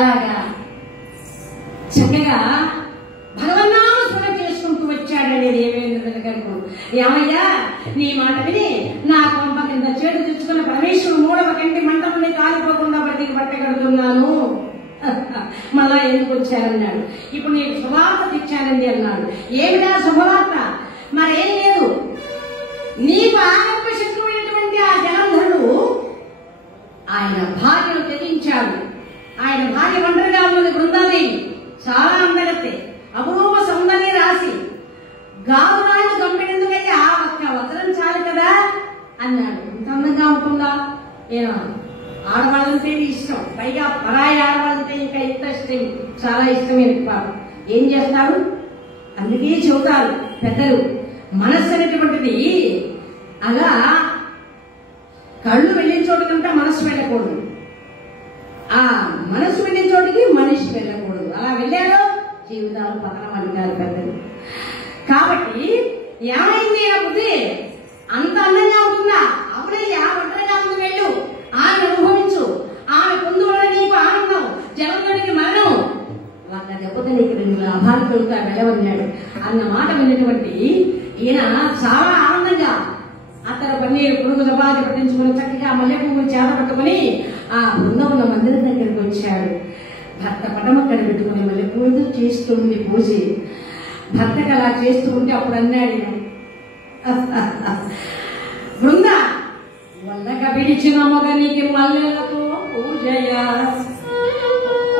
అలాగా చక్కగా భగవన్నామ స్మరణ చేసుకుంటూ వచ్చాడనేది ఏమేంద్రుడు. ఏమయ్యా, నీ మాట విని నా కొంప కింద చేటు తెచ్చుకున్న పరమేశ్వరుడు మూడవ కంటి మంట నుండి కాలిపోకుండా బతికి పట్టగలుగుతున్నాను. మళ్ళా ఎందుకు వచ్చారన్నాడు. ఇప్పుడు నీకు శుభవార్త తెచ్చానండి అన్నాడు. ఏమిటా శుభవార్త? మరేం లేదు, నీకు ఆకర్ష శత్రువైనటువంటి ఆ జలంధరుడు ఆయన భార్యను త్యజించాడు. ఆయన భార్య ఒంటరిగా ఉన్నది బృందాదేవి. చాలా అందగత్తే, అపురూప సౌందర్య రాశి. గారురాజు గంపెడెందుకయ్యా, ఒక్క వస్త్రం చాలు కదా అన్నాడు. ఇంత అందంగా ఉంటుందా? ఏనా ఆడవాళ్ళంటే ఇష్టం, పైగా పరాయి ఆడవాళ్ళంటే ఇంకా ఇంత ఇష్టం, చాలా ఇష్టమైన పాపం. ఏం చేస్తాడు? అందుకే చెబుతారు పెద్దలు, మనస్సు అనేటువంటిది అలా కళ్ళు వెళ్ళిన చోటు కంటే మనస్సు వెళ్ళకూడదు, ఆ మనస్సు వెళ్ళిన చోటికి మనిషి వెళ్ళకూడదు. అలా వెళ్ళారో జీవితాలు పతనం అంటారు పెద్దలు. కాబట్టి ఏమైంది ఆ బుద్ధి? అంత అందంగా ఉంటుందా? అవునయ్యా, ఒంటరిగా ముందు వెళ్ళు, ఆమె అనుభవించు, ఆమె పొందు వల్ల నీకు ఆనందం, జలంధరుడికి మరణం, వాళ్ళ దెబ్బతో నీకు 2 లాభాలు కలుగుతా వెళ్ళవన్నాడు. అన్న మాట విన్నటువంటి ఈయన చాలా ఆనందంగా అతను పన్నీరు పురుగు జపాతి పట్టించుకుని చక్కగా మల్లె పువ్వులు చేత పట్టుకుని ఆ బృందం మందిరం దగ్గరికి వచ్చాడు. భర్త పటం అక్కడ పెట్టుకుని మల్లె పువ్వులతో చేస్తుంది పూజ. భర్తకు అలా చేస్తూ ఉంటే అప్పుడు అన్నాడు, బృంద వల్లక పిలిచిన మొగనికి మల్లెలతో పూజయా,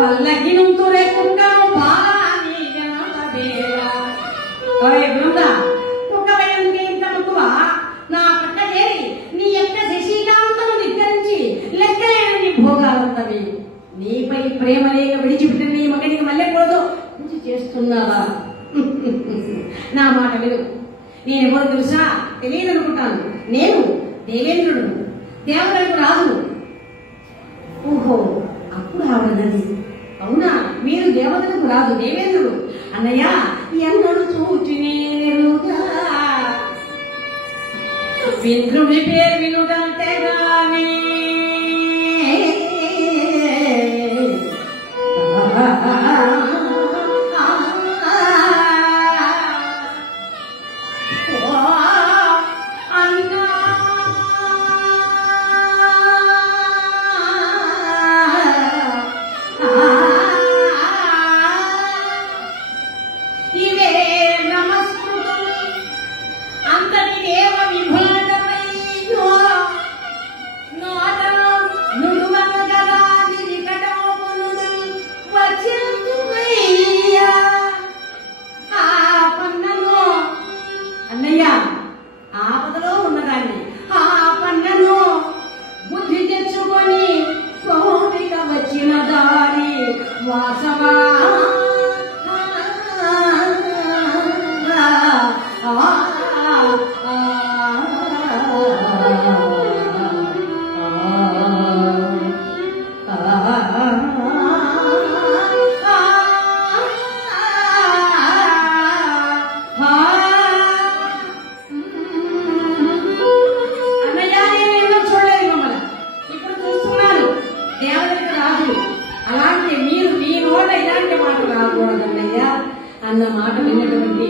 పల్లకి నుంచు లేకుండా బృంద ఒక్క వయంకి ఇంత మక్కువ నా పట్ట చేరి నీ యొక్క శశికాంతము నిద్రించి లెక్కలేని భోగాలంతవి, నీపై ప్రేమ లేక విడిచిపెట్టిన నీ మగనికి మల్లెపోదు పూజ చేస్తున్నావా? నా మాట విను, నేనెవరు తెలుసా? తెలియదనుకుంటాను. నేను దేవేంద్రుడు, దేవతలకు రాజు. ఓహో, అప్పుడు ఆవిడన్నది, అవునా, మీరు దేవతలకు రాజు, దేవేంద్రుడు. అన్నయ్య, ఎన్నడు చూచి ఇంద్రుడి పేరు వినుడంతే గాని అన్న మాట విన్నటువంటి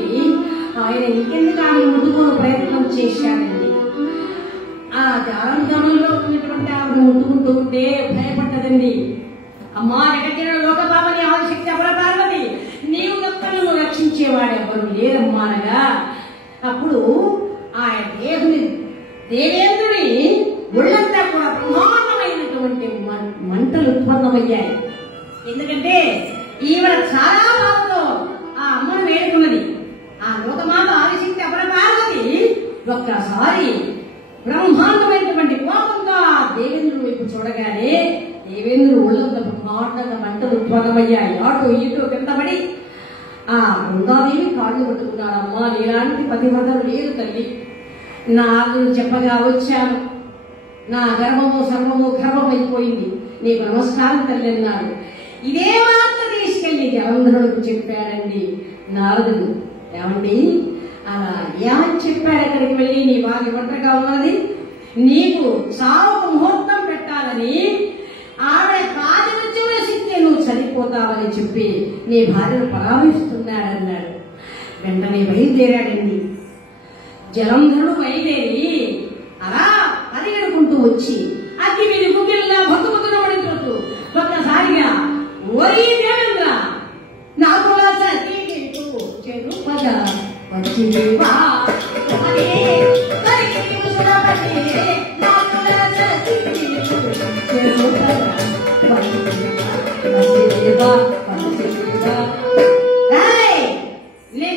ఆయన ఇంకెందుకు ఆమె ముట్టుకునే ప్రయత్నం చేశాడండి. ఆ జాలంతంలో ఉన్నటువంటి ఆవిడ ముట్టుకుంటూ ఉంటే భయపడ్డదండి. అమ్మా ఎక్కడికి లోకపాపని ఆవశక్తి అపర పార్వతి, నీవు తప్ప నువ్వు రక్షించేవాడు ఎవరు లేదమ్మా అనగా, అప్పుడు ఆ దేవేంద్రుని ఒళ్ళంతా కూడా బ్రహ్మాండమైనటువంటి మంటలు ఉత్పన్నమయ్యాయి. ఎందుకంటే ఈవిడ చాలా బాధతో ఆ అమ్మను వేడుకున్నది. ఆ లోకమాత ఆదిశక్తి అపర పార్వతి ఒక ఒక్కసారి బ్రహ్మాండమైనటువంటి కోపంతో దేవేంద్రుడి వైపు చూడగానే దేవేంద్రుడు ఒళ్ళంతా బ్రహ్మాండంగా మంటలు ఉత్పన్నమయ్యాయి. అటు ఇటు కిందపడి ఆ బృందాదేవి కాళ్ళు పట్టుకున్నాడు. అమ్మా, నీలాంటి పతివ్రతలు లేదు తల్లి, నాకు చెప్పగా వచ్చాను, నా గర్వము సర్వము గర్వమైపోయింది, నీకు నమస్కారం తల్లి అన్నాడు. ఇదే వార్త తీసుకెళ్లి జలంధరుడికి చెప్పాడండి నారదుడు. ఏమండి, అలా ఏమని చెప్పాడు? ఎక్కడికి వెళ్ళి నీ భార్య ఒంటరిగా ఉన్నది, నీకు సావుకు ముహూర్తం పెట్టాలని ఆవిడ కాజుల శక్తి నువ్వు చనిపోతావని చెప్పి నీ భార్యను పరామర్శిస్తున్నాడన్నాడు. వెంటనే బయలుదేరాడండి. జలంధరుడు బయలుదేరి అలా పరిగెడుకుంటూ వచ్చి అగ్గి మీద గుగ్గిల్లా భక్తుల పడిపోతూ ఒక్కసారిగా, ఓరి దేవేంద్ర, నాకు వచ్చివా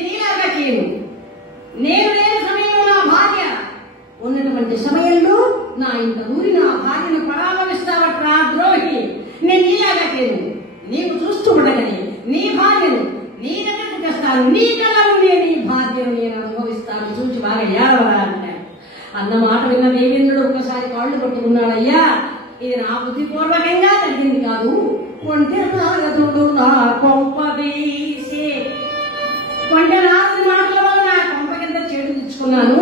నీలాగా చేయను. నేను లేని సమయంలో నా భార్య ఉన్నటువంటి సమయంలో నా ఇంత ఊరి నా భార్యను పరామర్శిస్తావట్రా ద్రోహి. నేను నీలాగా చేయను. నీకు చూస్తూ ఉండగానే నీ భార్యను నీ దగ్గరకు తెస్తాను, నీ కళ ఉండే నీ భార్యను నేను అనుభవిస్తాను, చూసి బాగా ఏడవరా అంటాడు. అన్న మాట విన్న దేవేంద్రుడు ఒక్కసారి కాళ్ళు పట్టుకున్నాడయ్యా, ఇది నా బుద్ధిపూర్వకంగా జరిగింది కాదు, కొంటె నారదుడు నా కొంపదీసే, కొంటె నారదుడి మాటల వల్ల నా కొంప కింద చెడు తెచ్చుకున్నాను.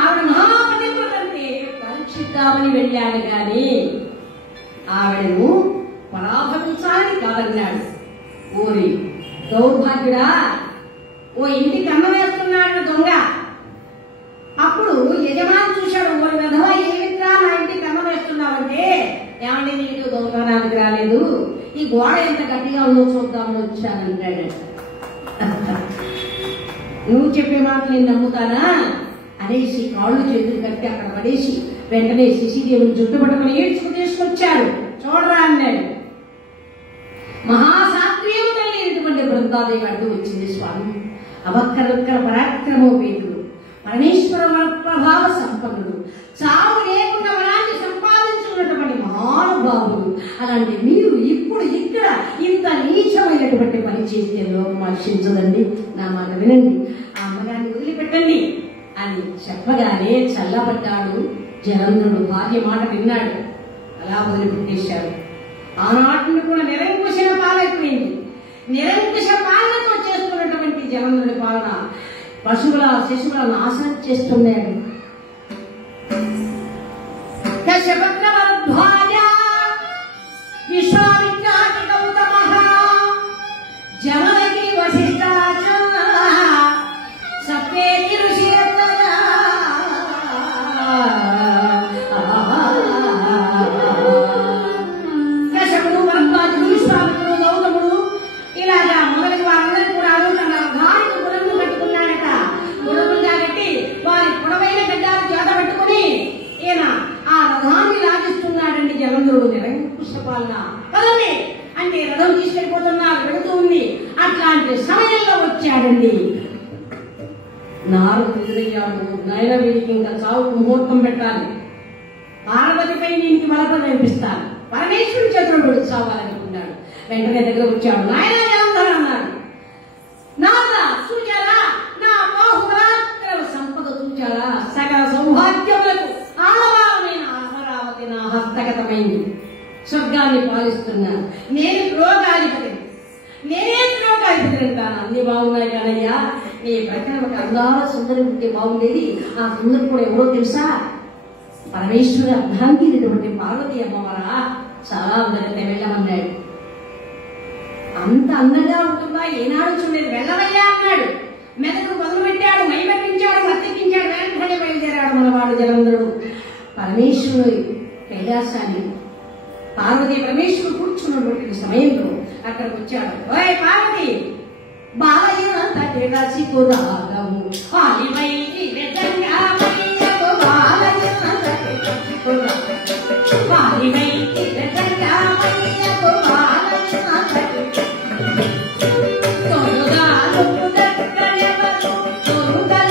ఆవిడ మహాపతివ్రతంటే పరీక్షిద్దామని వెళ్ళాను కానీ ఆవిడను పరాభవించాలని కాదన్నాడు. ఓరి దౌర్భాగ్యుడా, ఓ ఇంటికి అన్నం వేస్తున్నాడు దొంగ. అప్పుడు యజమాని చూశాడు, ఓరి విధవ, ఏమిట్రా నా ఇంటికి అన్నం వేస్తున్నావంటే, ఏమంటే నీకు దొంగనానికి రాలేదు, ఈ గోడ ఎంత గట్టిగా ఉందో చూద్దామని వచ్చానంటాడు. నువ్వు చెప్పే మాట నేను నమ్ముతానా అనేసి కాళ్ళు చేతులు కట్టి అక్కడ పడేసి వెంటనే శశిదేవుని జుట్టు పట్టుకుని ఏడ్చుకు తీసుకొచ్చాడు. చూడరా అన్నాడు. మహాసాత్వీయం కలిగినటువంటి బృందాదేవి అడ్డు వచ్చింది. స్వామి అవక్కరొక్కర పరాక్రమోపేతుడు, పరమేశ్వర ప్రభావ సంపన్నుడు, చావు లేకుండా వరాన్ని సంపాదించుకున్నటువంటి మహానుభావుడు. అలాంటి మీరు ఇప్పుడు ఇక్కడ ఇంత నీచమైనటువంటి పని చేస్తే లోకం హర్షించదండి. నా మాట వినండి, ఆ అమ్మగారిని వదిలిపెట్టండి అని చెప్పగానే చల్లబడ్డాడు జలంధరుడు. భార్య మాట విన్నాడు, అలా వదిలిపెట్టేశాడు. ఆనాటిని కూడా నిరంకుశ పాలైపోయింది. నిరంకుశ పాలనతో చేస్తున్నటువంటి జలంధరుడి పాలన పశువుల శిశువుల నాశనం చేస్తున్నాడు. విశ్వామిత్రాది గౌతమః జమదగ్ని వశిష్ఠాశ్రమ సప్తేతి ఋషిరత్నః కశ్యపుడు, వరద్వాజుడు, విశ్వామిత్రుడు, గౌతముడు ఇలాగా మొదటి వారందరూ కూడా తన భార్యకు గుణము కట్టుకున్నాడట. గుణములుగా కట్టి వారి పొడవైన గడ్డాలు చేత పెట్టుకుని ఈయన ఆ రథాన్ని లాగిస్తున్నాడండి జలంధరుడు. నిరంకుశ పాలన కదండి అంటే రథం తీసుకెళ్ళిపోతున్నారు, పెడుతూ ఉంది. అట్లాంటి సమయంలో వచ్చాడండి నారదుడు. ఎదురయ్యాడు. నాయన, వీరికి ఇంకా చావుకు ముహూర్తం పెట్టాలి, పార్వతిపై దీనికి వలప వేపిస్తాను, పరమేశ్వరుడి చేతులు పెడుతూ చావాలనుకున్నాడు. వెంటనే దగ్గర వచ్చాడు. నాయన జలంధర అన్నాడు. నారద చూచారా, నా బాహుబలాత్ర సంపద చూచారా, సకల సౌభాగ్యములకు ఆలవారమైన అమరావతి నా హస్తగతమైంది, స్వర్గాన్ని పాలిస్తున్నాను. నేను త్రోగాధిపతిని, నేనే త్రోగాధిపతి అంటాను. అన్ని బాగున్నాయి కానయ్యా, నీ ప్రకటన ఒక అందాల సుందరి ఉంటే బాగుండేది. ఆ సుందరి కూడా ఎవరో తెలుసా? పరమేశ్వరుడు అర్ధాంగినటువంటి పార్వతి అమ్మవారా, చాలా అందరితో వెళ్ళమన్నాడు. అంత అందంగా ఉంటుందా, ఏనాడు చూడలేదు, వెళ్ళవయ్యా అన్నాడు. మెదడు మొదలు పెట్టాడు, మైమెట్టించాడు, మత్తెక్కించాడు. వెంటనే బయలుదేరాడు మనవాడు జలంధరుడు. పరమేశ్వరుడు కైలాసాన్ని పార్వతి పరమేశ్వరుడు కూర్చున్నటువంటి సమయంలో అక్కడికి వచ్చాడు. ఓయ్ పార్వతి, బాలయ్య రాసికురాగము తొలుగా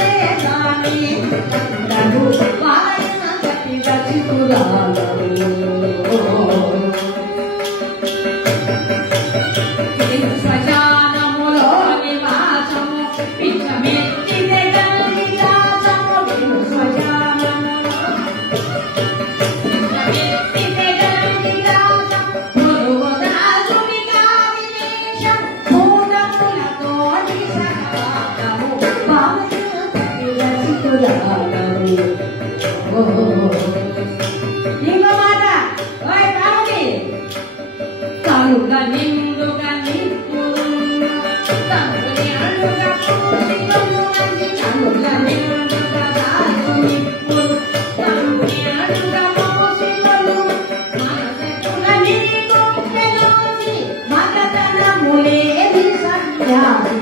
ఇంకో మాట, ఓయ్ పార్వతి, కనుక నిండుగా నిప్పు తనుని అడుగా పూసిగను అంది, కనుక నిండుగా దాసు నిప్పు తనుని అడుగా పూసిగను, మనసెట్టుల నీకు పెలోసి మగతనములేని సత్యాసి,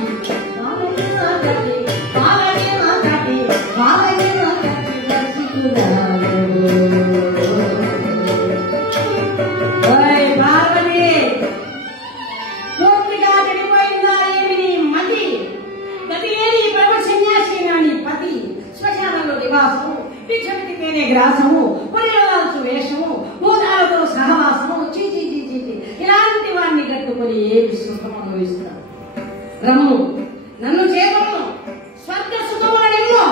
గ్రాసము, పొలిలాల్సు వేషము, భూతాలతో సహవాసము, చీచి ఇలాంటి వాడిని కట్టుకొని ఏమి సుఖం అనుభవిస్తారు. రమ్ము నన్ను చేతము స్వర్గ సుఖములెన్నో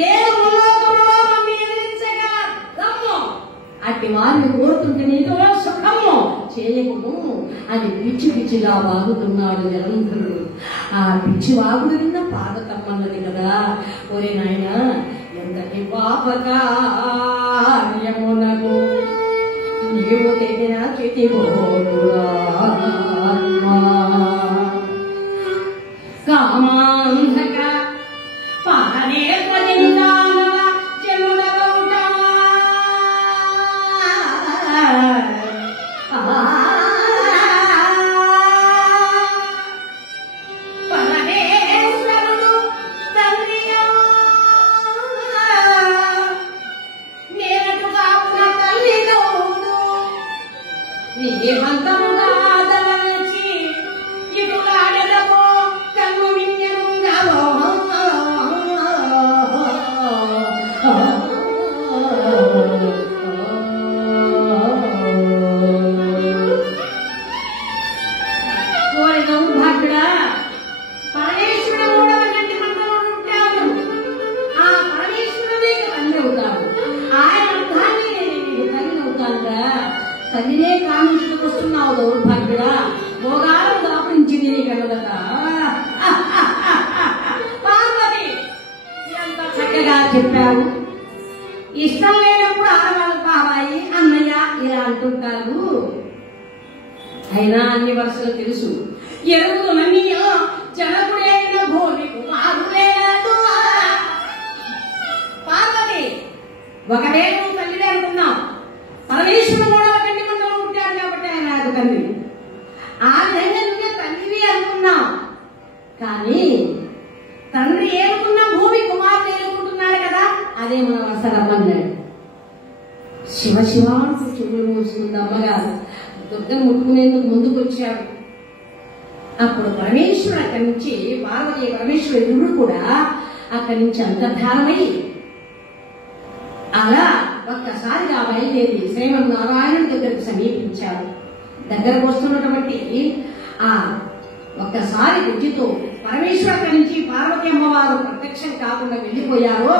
లేదు ములోకములో మమ్మీ ఎదిరించగా రమ్ము, అట్టి వారిని కోరుతుంటే నీతో సుఖము చేయకుము అని పిచ్చి పిచ్చిగా వాగుతున్నాడు జలంధరుడు. ఆ పిచ్చి వాగుడు విన్న పార్వతమ్మన్నది కదా, ఓరే నాయన ఎంతటి పాపకార్యమునకు నీవు తెగిన చితి కామాంధక పానే పదిందానవ చెములగౌట పరమేశ్వరుడు తండ్రియో నేనటుగా ఉన్న తల్లి గౌడు నీవంతముగా దళచి ఇటులాడదమో కన్ను మిన్నెనుంగలో భద్రా పరమేశ్వరుడు మూడవ గంటి మంత్రంలో ఉంటాడు. ఆ పరమేశ్వరుడే తండ్రి అవుతాడు. ఆయన అర్థాన్ని నేను తల్లి అవుతానురా, తల్లినే కామించుకు వస్తున్నావు దౌర్భాగ్యుడా, భోగాలను దాపించి నీ కలదట. పార్వతి ఎంత చక్కగా చెప్పావు. ఇష్టం లేనప్పుడు ఆడవాళ్ళు బాబాయి అన్నయ్య ఇలా అంటుంటారు. అయినా అన్ని వరుసలు తెలుసు. ఎరువు నన్నీయో జనకుడైన భూమి కుమారుడేడు. పార్వతి ఒకటే నువ్వు తల్లిదే అనుకున్నావు. పరమేశ్వరుడు మూడవ గంటి మండలం ఉంటాడు కాబట్టి ఆయన నాకు తండ్రి. ఆ విధంగా నువ్వే తల్లివి అనుకున్నావు. కానీ తండ్రి ఏనుకున్నా భూమి కుమారుడు ఏనుకుంటున్నాడు కదా, అదే మన వసరమ్మన్నాడు. శివ శివ అంటూ చెవులు మూసుకుంది అమ్మగారు. దుర్గం ముట్టుకునేందుకు ముందుకు వచ్చాడు. అప్పుడు పరమేశ్వరుడు అక్కడి నుంచి పార్వతీ పరమేశ్వరుడు కూడా అక్కడి నుంచి అంతర్ధానమై అలా ఒక్కసారిగా బయలుదేరి శ్రీమన్నారాయణుడి దగ్గరకు సమీపించారు. దగ్గరకు వస్తున్నటువంటి ఆ ఒక్కసారి బుద్ధితో పరమేశ్వరు అక్కడి నుంచి పార్వతీ అమ్మవారు ప్రత్యక్షం కాకుండా వెళ్లిపోయారో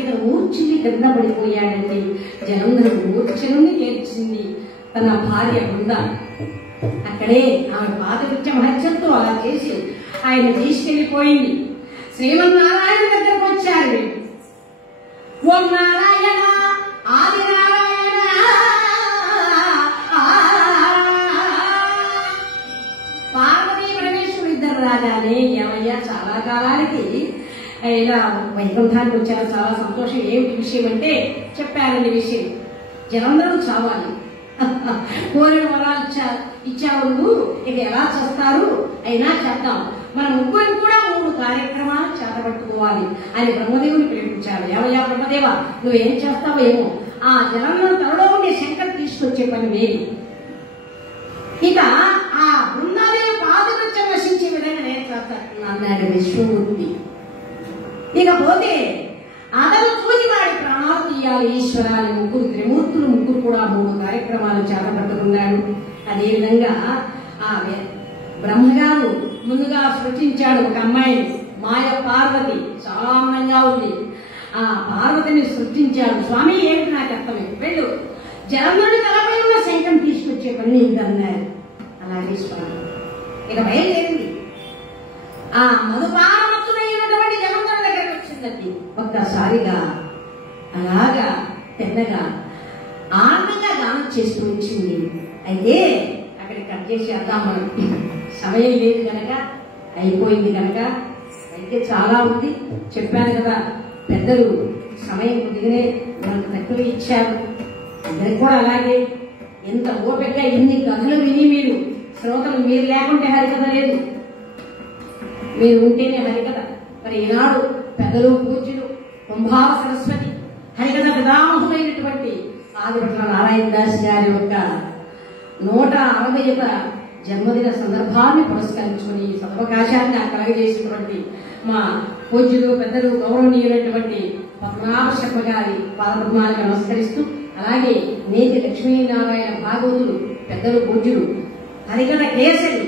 ఇక మూర్ఛిని కింద పడిపోయాడండి. జలంధరుడు మూర్ఛనుని చేర్చింది తన భార్య బృంద. అక్కడే ఆమె పాదకృత్య మహత్యంతో అలా చేసి ఆయన తీసుకెళ్లిపోయింది. శ్రీమన్నారాయణ దగ్గరకు వచ్చారు. ఓం నారాయణ ఆది నారాయణ పార్వతీ పరమేశ్వరుడు ఇద్దరు రాగానే ఏమయ్యా చాలా కాలానికి ఇలా వైకుంఠానికి వచ్చారు, చాలా సంతోషం. ఏమిటి విషయం అంటే చెప్పారండి విషయం. జలంధరుడు చావాలి, కోరిన వరాలు ఇచ్చావు నువ్వు, ఇక ఎలా చేస్తారు అయినా చేద్దాం, మన ముగ్గురు కూడా 3 కార్యక్రమాలు చేతబట్టుకోవాలి అని బ్రహ్మదేవుని పిలిపించారు. ఏమయ్యా బ్రహ్మదేవ, నువ్వేం చేస్తావో ఏమో, ఆ జలంలో తనలో ఉండే శంకర్ తీసుకొచ్చే పని వేడి. ఇక ఆ బృందాదేవి పాదకృత్యం నశించే విధంగా నేను చేస్తాను అన్నాడు విశ్వమూర్తి. ఇకపోతే అతను చూసి వాడి ప్రాణాలు తీయాలి ఈశ్వరాలు ముగ్గురు త్రిమూర్తులు ముగ్గురు కూడా 3 కార్యక్రమాలు చేతబట్టుకున్నాడు. అదేవిధంగా ఆ బ్రహ్మగారు ముందుగా సృష్టించాడు ఒక అమ్మాయిని, మాయ పార్వతి, చాలా అందంగా ఉంది. ఆ పార్వతిని సృష్టించాడు. స్వామి ఏమిటి నాకు అర్థమే, వెళ్ళు జలంధరుడి తలపై ఉన్న శంఖం తీసుకొచ్చే పని అన్నారు. అలాగే స్వామి ఇక బయలుదేరింది. ఆ మధుపానమత్తుడైనటువంటి జలంధరుడి దగ్గరకు వచ్చిందండి. ఒక్కసారిగా అలాగా పెద్దగా ఆనందంగా గానం చేస్తూ వచ్చింది. అయితే అక్కడ కట్ చేసేద్దాం మనం, సమయం లేదు కనుక, అయిపోయింది కనుక. అయితే చాలా ఉంది, చెప్పాను కదా పెద్దలు సమయం కొద్దిగానే మనకు తక్కువ ఇచ్చారు. అందరికి కూడా అలాగే ఎంత ఓపికగా ఇన్ని కథలు విని మీరు శ్రోతలు, మీరు లేకుంటే హరికథ లేదు, మీరు ఉంటేనే హరికథ. మరి ఈనాడు పెద్దలు పూజ్యులు కుంభావ సరస్వతి హరికథ పితామహులైనటువంటి ఆదిభట్ల నారాయణ దాస్ గారి యొక్క 160వ జన్మదిన సందర్భాన్ని పురస్కరించుకుని ఈ సదవకాశాన్ని నాకు కలగజేసినటువంటి మా పూజ్యులు పెద్దలు గౌరవనీయులైనటువంటి పద్మనాభ శర్మ గారి పాదపద్మాలకు నమస్కరిస్తూ, అలాగే నేతి లక్ష్మీనారాయణ భాగవతులు పెద్దలు పూజ్యులు హరికథ కేసరి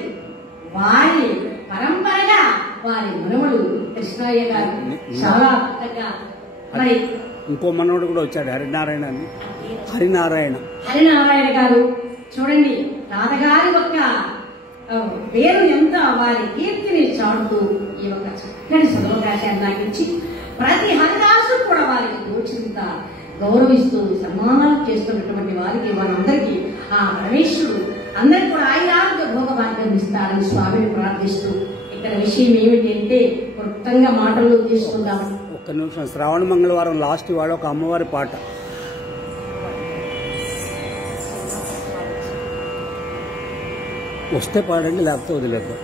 వారి పరంపరగా వారి మనవడు కృష్ణయ్య గారు చాలా అద్భుతంగా. మరి ఇంకో మనవడు కూడా వచ్చాడు, హరినారాయణ గారు. చూడండి తాతగారి యొక్క పేరు ఎంత, వారి కీర్తిని చాటుతూ ఈ యొక్క చక్కని సదవకాశాన్ని నాకు ఇచ్చి ప్రతి హరిదాసు కూడా వారికి తోచింత గౌరవిస్తూ సన్మానాలు చేస్తున్నటువంటి వారికి, వారందరికీ ఆ పరమేశ్వరుడు అందరికీ కూడా ఆయురారోగ్య భోగ భాగ్యం ఇస్తారని స్వామిని ప్రార్థిస్తూ, ఇక్కడ విషయం ఏమిటి అంటే క్లుప్తంగా మాటల్లో తీసుకుందాం. ఒక్క నిమిషం, శ్రావణ మంగళవారం లాస్ట్ వాడు ఒక అమ్మవారి పాట వస్తే పాడండి, లేకపోతే వదిలేద్దాం.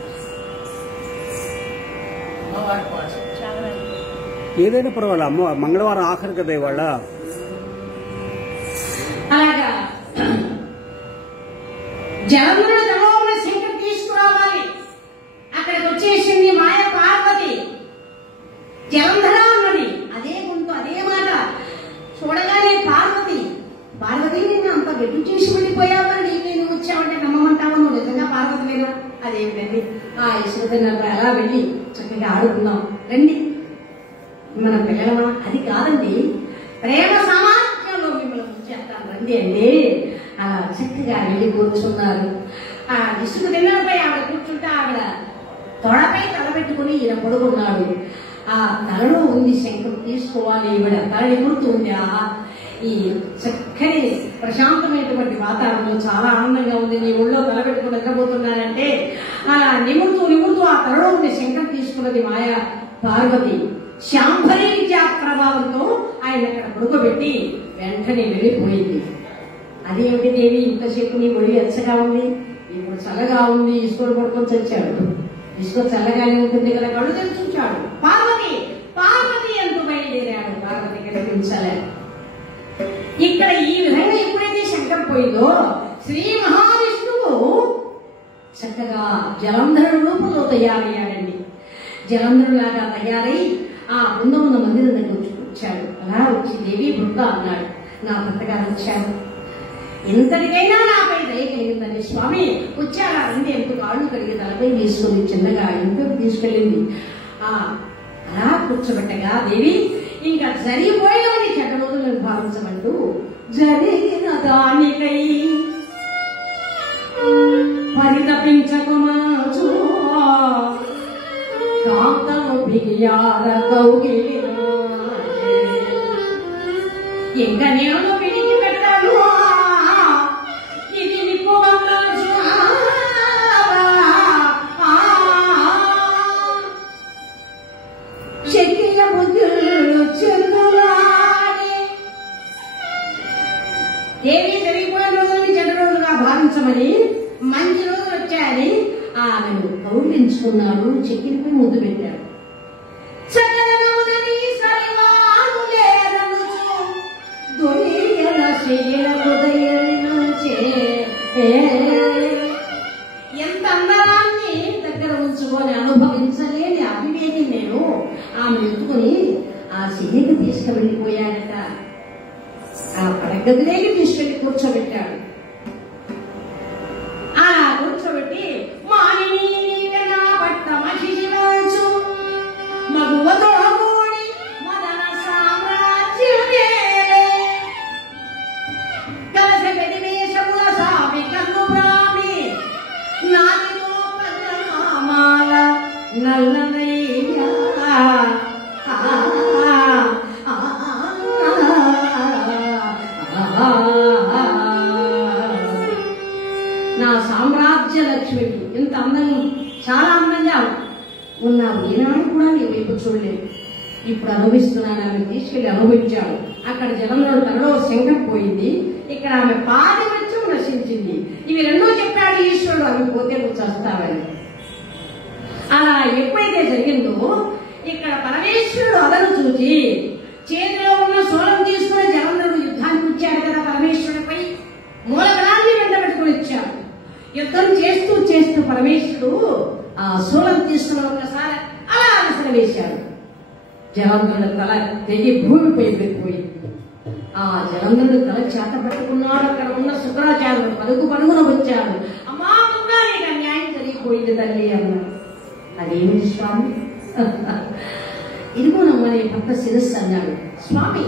ఏదైనా పర్వాలేదు, అమ్మ మంగళవారం ఆఖరి కదా ఇవాళ. అలాగా జలంధ్రుడు తమోగుణ శంకర్ తీసుకురావాలి. అక్కడికి వచ్చేసింది మాయ పార్వతి. జలంధర ఉన్నది, అదే గుంటు అదే మాట. చూడగానే పార్వతి నిన్ను అంత గట్టి చేసి వెళ్ళిపోయావని నీకు నేను వచ్చావంటే నమ్మమంటావు, నువ్వు నిజంగా పార్వతి లేదా? అదేమిటండి, ఆ ఇసుకతో ఎలా వెళ్ళి చక్కగా ఆడుకుందాం రండి, మన పిల్లల అది కాదండి, ప్రేమ సామర్థ్యంలో మిమ్మల్ని ముంచేస్తాను రండి అండి. అలా చక్కగా వెళ్ళి కూర్చున్నారు. ఆ ఇసుక తిన్నపై ఆవిడ కూర్చుంటే ఆవిడ తొడపై తల పెట్టుకుని ఈయన పడుకున్నాడు. ఆ తలలో ఉంది శంఖం తీసుకోవాలి, ఈవిడ తల నిమురుతూ ఉంది. ఈ చక్కని ప్రశాంతమైనటువంటి వాతావరణంలో చాలా ఆనందంగా ఉంది. నీ ఒళ్ళో తల పెట్టుకుని నిద్రపోతున్నారంటే ఆ నిమురుతూ ఆ తలలో ఉండే శంఖం తీసుకున్నది మాయా పార్వతి. శాంభరి విద్యా ప్రభావంతో ఆయన అక్కడ పడుకోబెట్టి వెంటనే వెళ్ళిపోయింది. అదేమిటి దేవి, ఇంతసేపు నీ ఒడి ఎచ్చగా ఉంది, ఇప్పుడు చల్లగా ఉంది, ఇసుకొని పడుకొని చచ్చాడు. ఇసుక చల్లగానే ఉంటుంది కదా, కళ్ళు తెరిచుంచాడు. పార్వతి అంటూ బయలుదేరాడు. పార్వతి కనిపించలే. ఇక్కడ ఈ విధంగా ఎప్పుడైతే శంకర్ పోయిందో, శ్రీ మహావిష్ణువు చక్కగా జలంధరుడు రూపంలో తయారయ్యాడండి. జలంధరులాగా తయారై ఆ ఉన్న మందిరం దగ్గర వచ్చాడు. అలా వచ్చి దేవి బృంద అన్నాడు, నా భర్తగారు వచ్చాడు, ఎంతటికైనా నాపై దయ కలిగిందని స్వామి వచ్చారా రండి ఎంతో కాళ్ళు కలిగి తలపై తీసుకుని చిన్నగా ఎంతో తీసుకెళ్ళింది. అలా కూర్చోబెట్టగా దేవి ఇంకా జరిగిపోయేవని చెడ్డ రోజులను భావించమంటూ, జరిగిన దానికై పరితపించకుమాచు కాంతను బిగియార కౌగిలి ఇంకా నేను పిడిచి పెట్టాను, ఇది నిప్పు చెక్కిన బుద్ధులు చెందులాడి ఏమీ జరిగిపోయిన రోజుల్ని చెడ్డ రోజులుగా భావించమని, మంచి రోజులు వచ్చాయని ఆమెను కౌగిలించుకున్నాడు. చెక్కినపై ముద్దు పెట్టాడు. ఎంత అందాన్ని దగ్గర ఉంచుకొని అనుభవించలేని అవివేకి నేను ఆమె ఎత్తుకుని ఆ సిహికి తీసుకువెళ్ళిపోయాడట. ఆ పడగదిలోకి తీసుకెళ్లి కూర్చోబెట్టాడు. అలా కూర్చోబెట్టి మాని నా పట్ట మహిళచు మగువతో కూడి మదన సామ్రాజ్యమే కలస పెదివేశముల సామి కన్ను ప్రామి నాటిలో పగమాల నల్లనయ్యా ఈనాడు కూడా నీ వైపు చూడలేదు. ఇప్పుడు అనుభవిస్తున్నాను, ఆమె తీసుకెళ్లి అనుభవించాడు. అక్కడ జలంలో తనలో శంఖం పోయింది, ఇక్కడ ఆమె పాతివృత్యం నశించింది. ఇవి రెండూ చెప్పాడు ఈశ్వరుడు, అవి పోతే నువ్వు చస్తావని. అలా ఎప్పుడైతే జరిగిందో ఇక్కడ పరమేశ్వరుడు అదను చూసి చేతిలో ఉన్న శూలం తీసుకుని జలంధరుడు యుద్ధానికి వచ్చాడు కదా పరమేశ్వరుడిపై. మూలబలాన్ని వెంటబెట్టుకుని వచ్చాడు. యుద్ధం చేస్తూ చేస్తూ పరమేశ్వరుడు ఆ శూలం తీసుకున్న ఒక్కసారి అలా అలసన వేశాడు. జలంధరుడు తల తెగి భూమిపై వెళ్ళిపోయింది. ఆ జలంధరుడు తల చేత పట్టుకున్నాడు. అక్కడ ఉన్న శుక్రాచార్యుడు పలుకు పరుగున వచ్చాడు. అమ్మా ముందా నీకు అన్యాయం జరిగిపోయింది తల్లి అన్నాడు. అదేమిటి స్వామి? ఇదిగోనమ్మా నీ భర్త శిరస్సు అన్నాడు. స్వామి,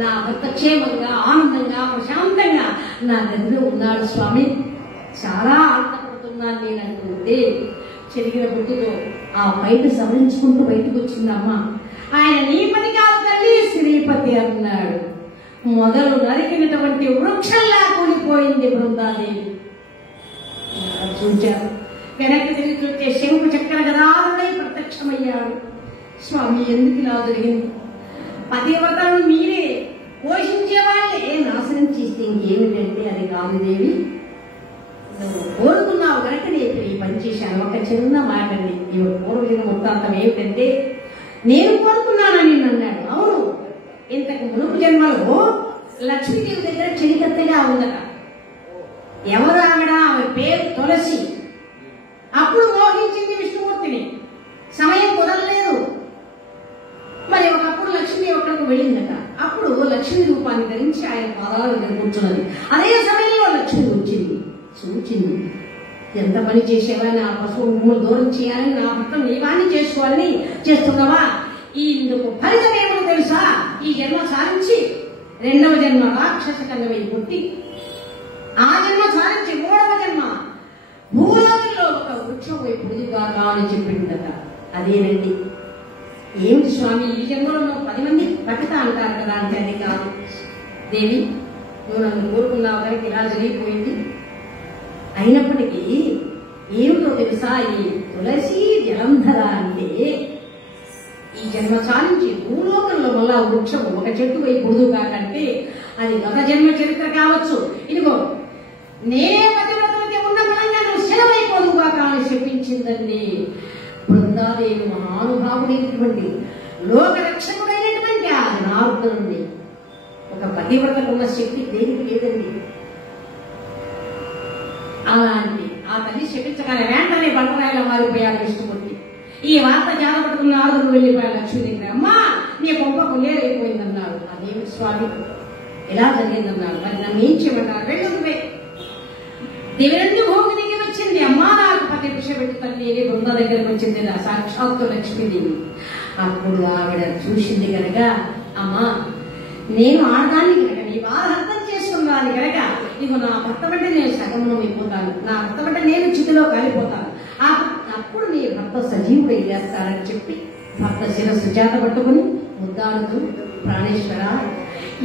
నా భర్త క్షేమంగా ఆనందంగా ప్రశాంతంగా నా గదిలో ఉన్నాడు స్వామి. చాలా ఆనందపడుతున్నాను నేనంటుంటే చెరిగిన బుద్ధితో ఆ బయట సవరించుకుంటూ బయటకు వచ్చిందమ్మా. ఆయన నీ పని కాదు తల్లి శ్రీపతి అన్నాడు. మొదలు నరికినటువంటి వృక్షంలా కూలిపోయింది బృందాదేవి. చూచారు. వెనక్కి తిరిగి చూస్తే శంకు చక్ర గదారుడై ప్రత్యక్షమయ్యాడు. స్వామి, ఎందుకు ఇలా జరిగింది? పతివ్రతను మీరే పోషించే వాళ్ళే నాశనం చేస్తే ఇంకేమిటంటే అది కాదు దేవి, నువ్వు కోరుకున్నావు కనుక నేను ఈ పని చేశాను. ఒక చిన్న మాట అండి, ఇవి పూర్వజన వృత్తాంతం ఏమిటంటే, నేను కోరుకున్నానని అన్నాడు. అవును, ఇంతకు మునుపు జన్మలో లక్ష్మీదేవి దగ్గర చెలికత్తగా ఉందట. ఎవరు ఆవిడ? ఆమె పేరు తులసి. అప్పుడు మోహించింది విష్ణుమూర్తిని. సమయం కుదరలేదు. మరి ఒకప్పుడు లక్ష్మి ఒక్కడికి వెళ్ళిందట. అప్పుడు లక్ష్మీ రూపాన్ని ధరించి ఆయన పాదాల దగ్గర కూర్చున్నది. అదే సమయంలో లక్ష్మి వచ్చింది, చూచింది. ఎంత పని చేసేవా? నా పశువు భూములు దూరం చేయాలని, నా భర్త నియమాన్ని చేసుకోవాలని చేస్తున్నావా? ఇందుకు ఫలితం ఏమో తెలుసా? ఈ జన్మ సాధించి రెండవ జన్మ రాక్షస కన్నవై పుట్టి, ఆ జన్మ సాధించి మూడవ జన్మ భూలోకంలో ఒక వృక్షం వైపు పొడుగుగా అని చెప్పిందట. అదేనండి. ఏమిటి స్వామి, ఈ జన్మలో 10 మంది పట్టుతా అంటారు కదా అంటే అది కాదు దేవి. నువ్వు నన్ను కోరుకున్నావు కనుక ఇలా జరిగిపోయింది. అయినప్పటికీ ఏమిటో తెలుసా, ఈ తులసి జలంధర అంటే ఈ జన్మ సాధించి భూలోకంలో మళ్ళా వృక్షం ఒక చెట్టు వైపు పొడుగుగా కంటే అది గత జన్మ చరిత్ర కావచ్చు. ఇదిగో నేనే పతివ్రతకి ఉన్న బలంగా నువ్వు శిలమైపోదుగా కానీ చెప్పించిందండి. బృందాదేవి మహానుభావుడైనటువంటి లోక రక్షకుడైనటువంటి ఆ జనార్దనుడి ఒక పతివ్రతకు ఉన్న శక్తి దేనికి లేదండి. అలాంటి ఆ తల్లి శపించగానే వెంటనే బండరాయిలా మారిపోయాడు విష్ణుమూర్తి. ఈ వార్త జాలపడుతున్న నారదుడు వెళ్ళిపోయాడు లక్ష్మి దగ్గర. అమ్మా, నీ కొంప కొల్లేరైపోయిందన్నాడు. అదేమి స్వామి, ఎలా జరిగిందన్నాడు. మరి నన్ను ఏం చేయమంటారు? వెళ్ళిపోయి దేవిరండి భూమి దిగి వచ్చింది. అమ్మా, నాకు పతి భిక్ష పెట్టి తల్లి బృంద దగ్గరకు వచ్చింది సాక్షాత్తు లక్ష్మీదేవి. అప్పుడు ఆవిడ చూసింది కనుక, అమ్మా నేను ఆడదాన్ని కనుక, నీ బాధ అర్థం చేసుకున్నాను కనుక, ఇదిగో నా భర్త బట్టి నేను సగంలో అయిపోతాను, నా భర్త బట్టి నేను చితిలో కాలిపోతాను, అప్పుడు నీ భర్త సజీవుడు చేస్తారని చెప్పి భర్త శిరస్సు చేత పట్టుకుని ముద్దాడుతూ, ప్రాణేశ్వర,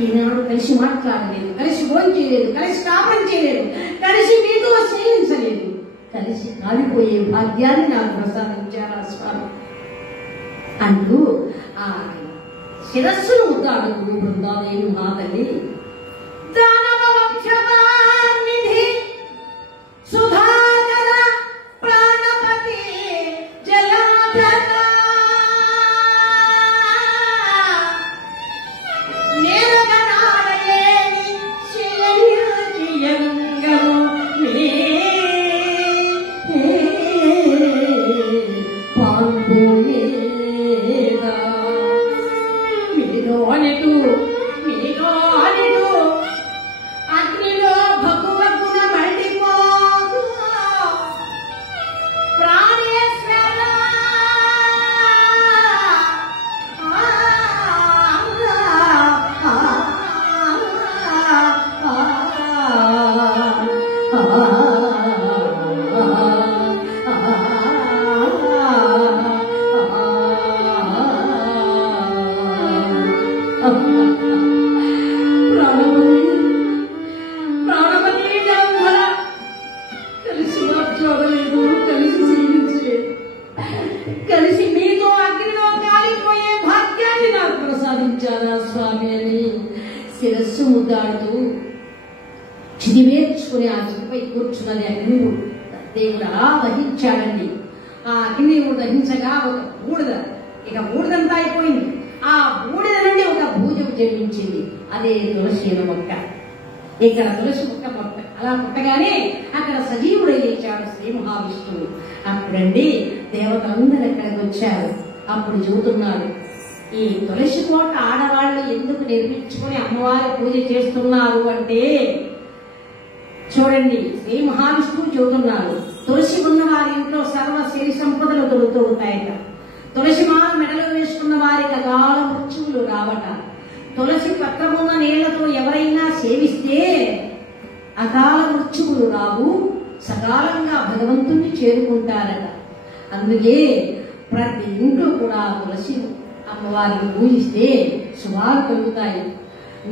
ఈనాడు కలిసి మాట్లాడలేదు, కలిసి భోజనం చేయలేదు, కలిసి కాపం చేయలేదు, కలిసి మీతో చేయించలేదు, కలిసి కాలిపోయే భాగ్యాన్ని నాకు ప్రసాదించారా స్వామి అంటూ ఆ శిరస్సును ముద్దాడుతూ బృందాదేవి మా తల్లి సుధాకర ప్రాణపతి జలంధర మీదో అనిటు శిరస్సు ముద్దాడుతూ చిదివేర్చుకుని ఆ చెట్టుపై కూర్చున్నది అగ్నిదేవుడు. దేవుడు అలా దహించాడండి. ఆ అగ్నిదేవుడు దహించగా ఒక బూడిద, ఇక బూడిదంతా అయిపోయింది. ఆ బూడిద నుండి ఒక భూజం జన్మించింది. అదే తులసి మొక్క. ఇక్కడ తులసి మొక్క అలా పుట్టగానే అక్కడ సజీవుడై లేచాడు శ్రీ మహావిష్ణువు. అప్పుడండి దేవతలందరూ అక్కడికి వచ్చారు. అప్పుడు చెబుతున్నాడు, ఈ తులసి కోట ఆడవాళ్ళు ఎందుకు నిర్మించుకుని అమ్మవారి పూజ చేస్తున్నారు అంటే, చూడండి శ్రీ మహావిష్ణువు చెబుతున్నాడు, తులసి ఉన్న వారి ఇంట్లో సర్వ సిరి సంపదలు దొరుకుతూ ఉంటాయట. తులసి మాల మెడలో వేసుకున్న వారికి అకాల మృత్యువులు రావట. తులసి పత్రమున్న నీళ్లతో ఎవరైనా సేవిస్తే అకాల మృత్యువులు రావు, సకాలంగా భగవంతుణ్ణి చేరుకుంటారట. అందుకే ప్రతి ఇంట్లో కూడా తులసి అమ్మవారిని పూజిస్తే శుభాలు కలుగుతాయి.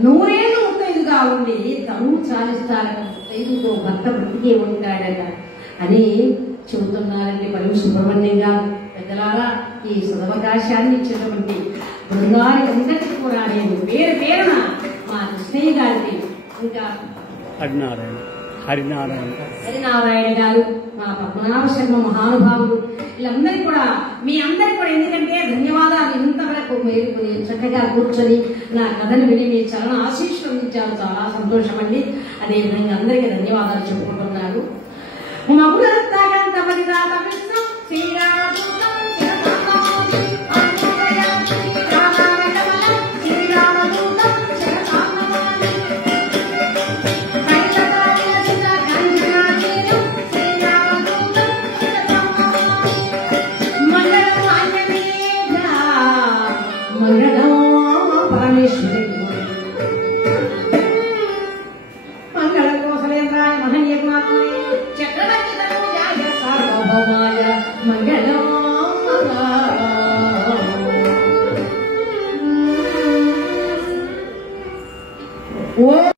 100 ఏళ్ళు ముత్తైదుగా ఉండి తను చాలిస్తారట. ముత్తైదుతో భర్త బ్రతికే ఉంటాడట అని చెబుతున్నారండి పరమ సుబ్రహ్మణ్యం గారు. పెద్దలారా, ఈ సదవకాశాన్ని ఇచ్చినటువంటి బృందానికి అందరికీ కూడా నేను పేరు పేరున మా కృష్ణయ్య గారికి, ఇంకా హరినారాయణ గారు, మా పద్మనాభ శర్మ మహానుభావులు, వీళ్ళందరికీ కూడా మీ అందరికీ కూడా ఎందుకంటే ధన్యవాదాలు. ఇంతవరకు మీరు చక్కగా కూర్చొని నా కథను విని మీ చలన ఆశీస్సులు అందించారు. చాలా సంతోషం అండి. అదేవిధంగా అందరికీ ధన్యవాదాలు చెప్పుకుంటున్నాను. మంగళం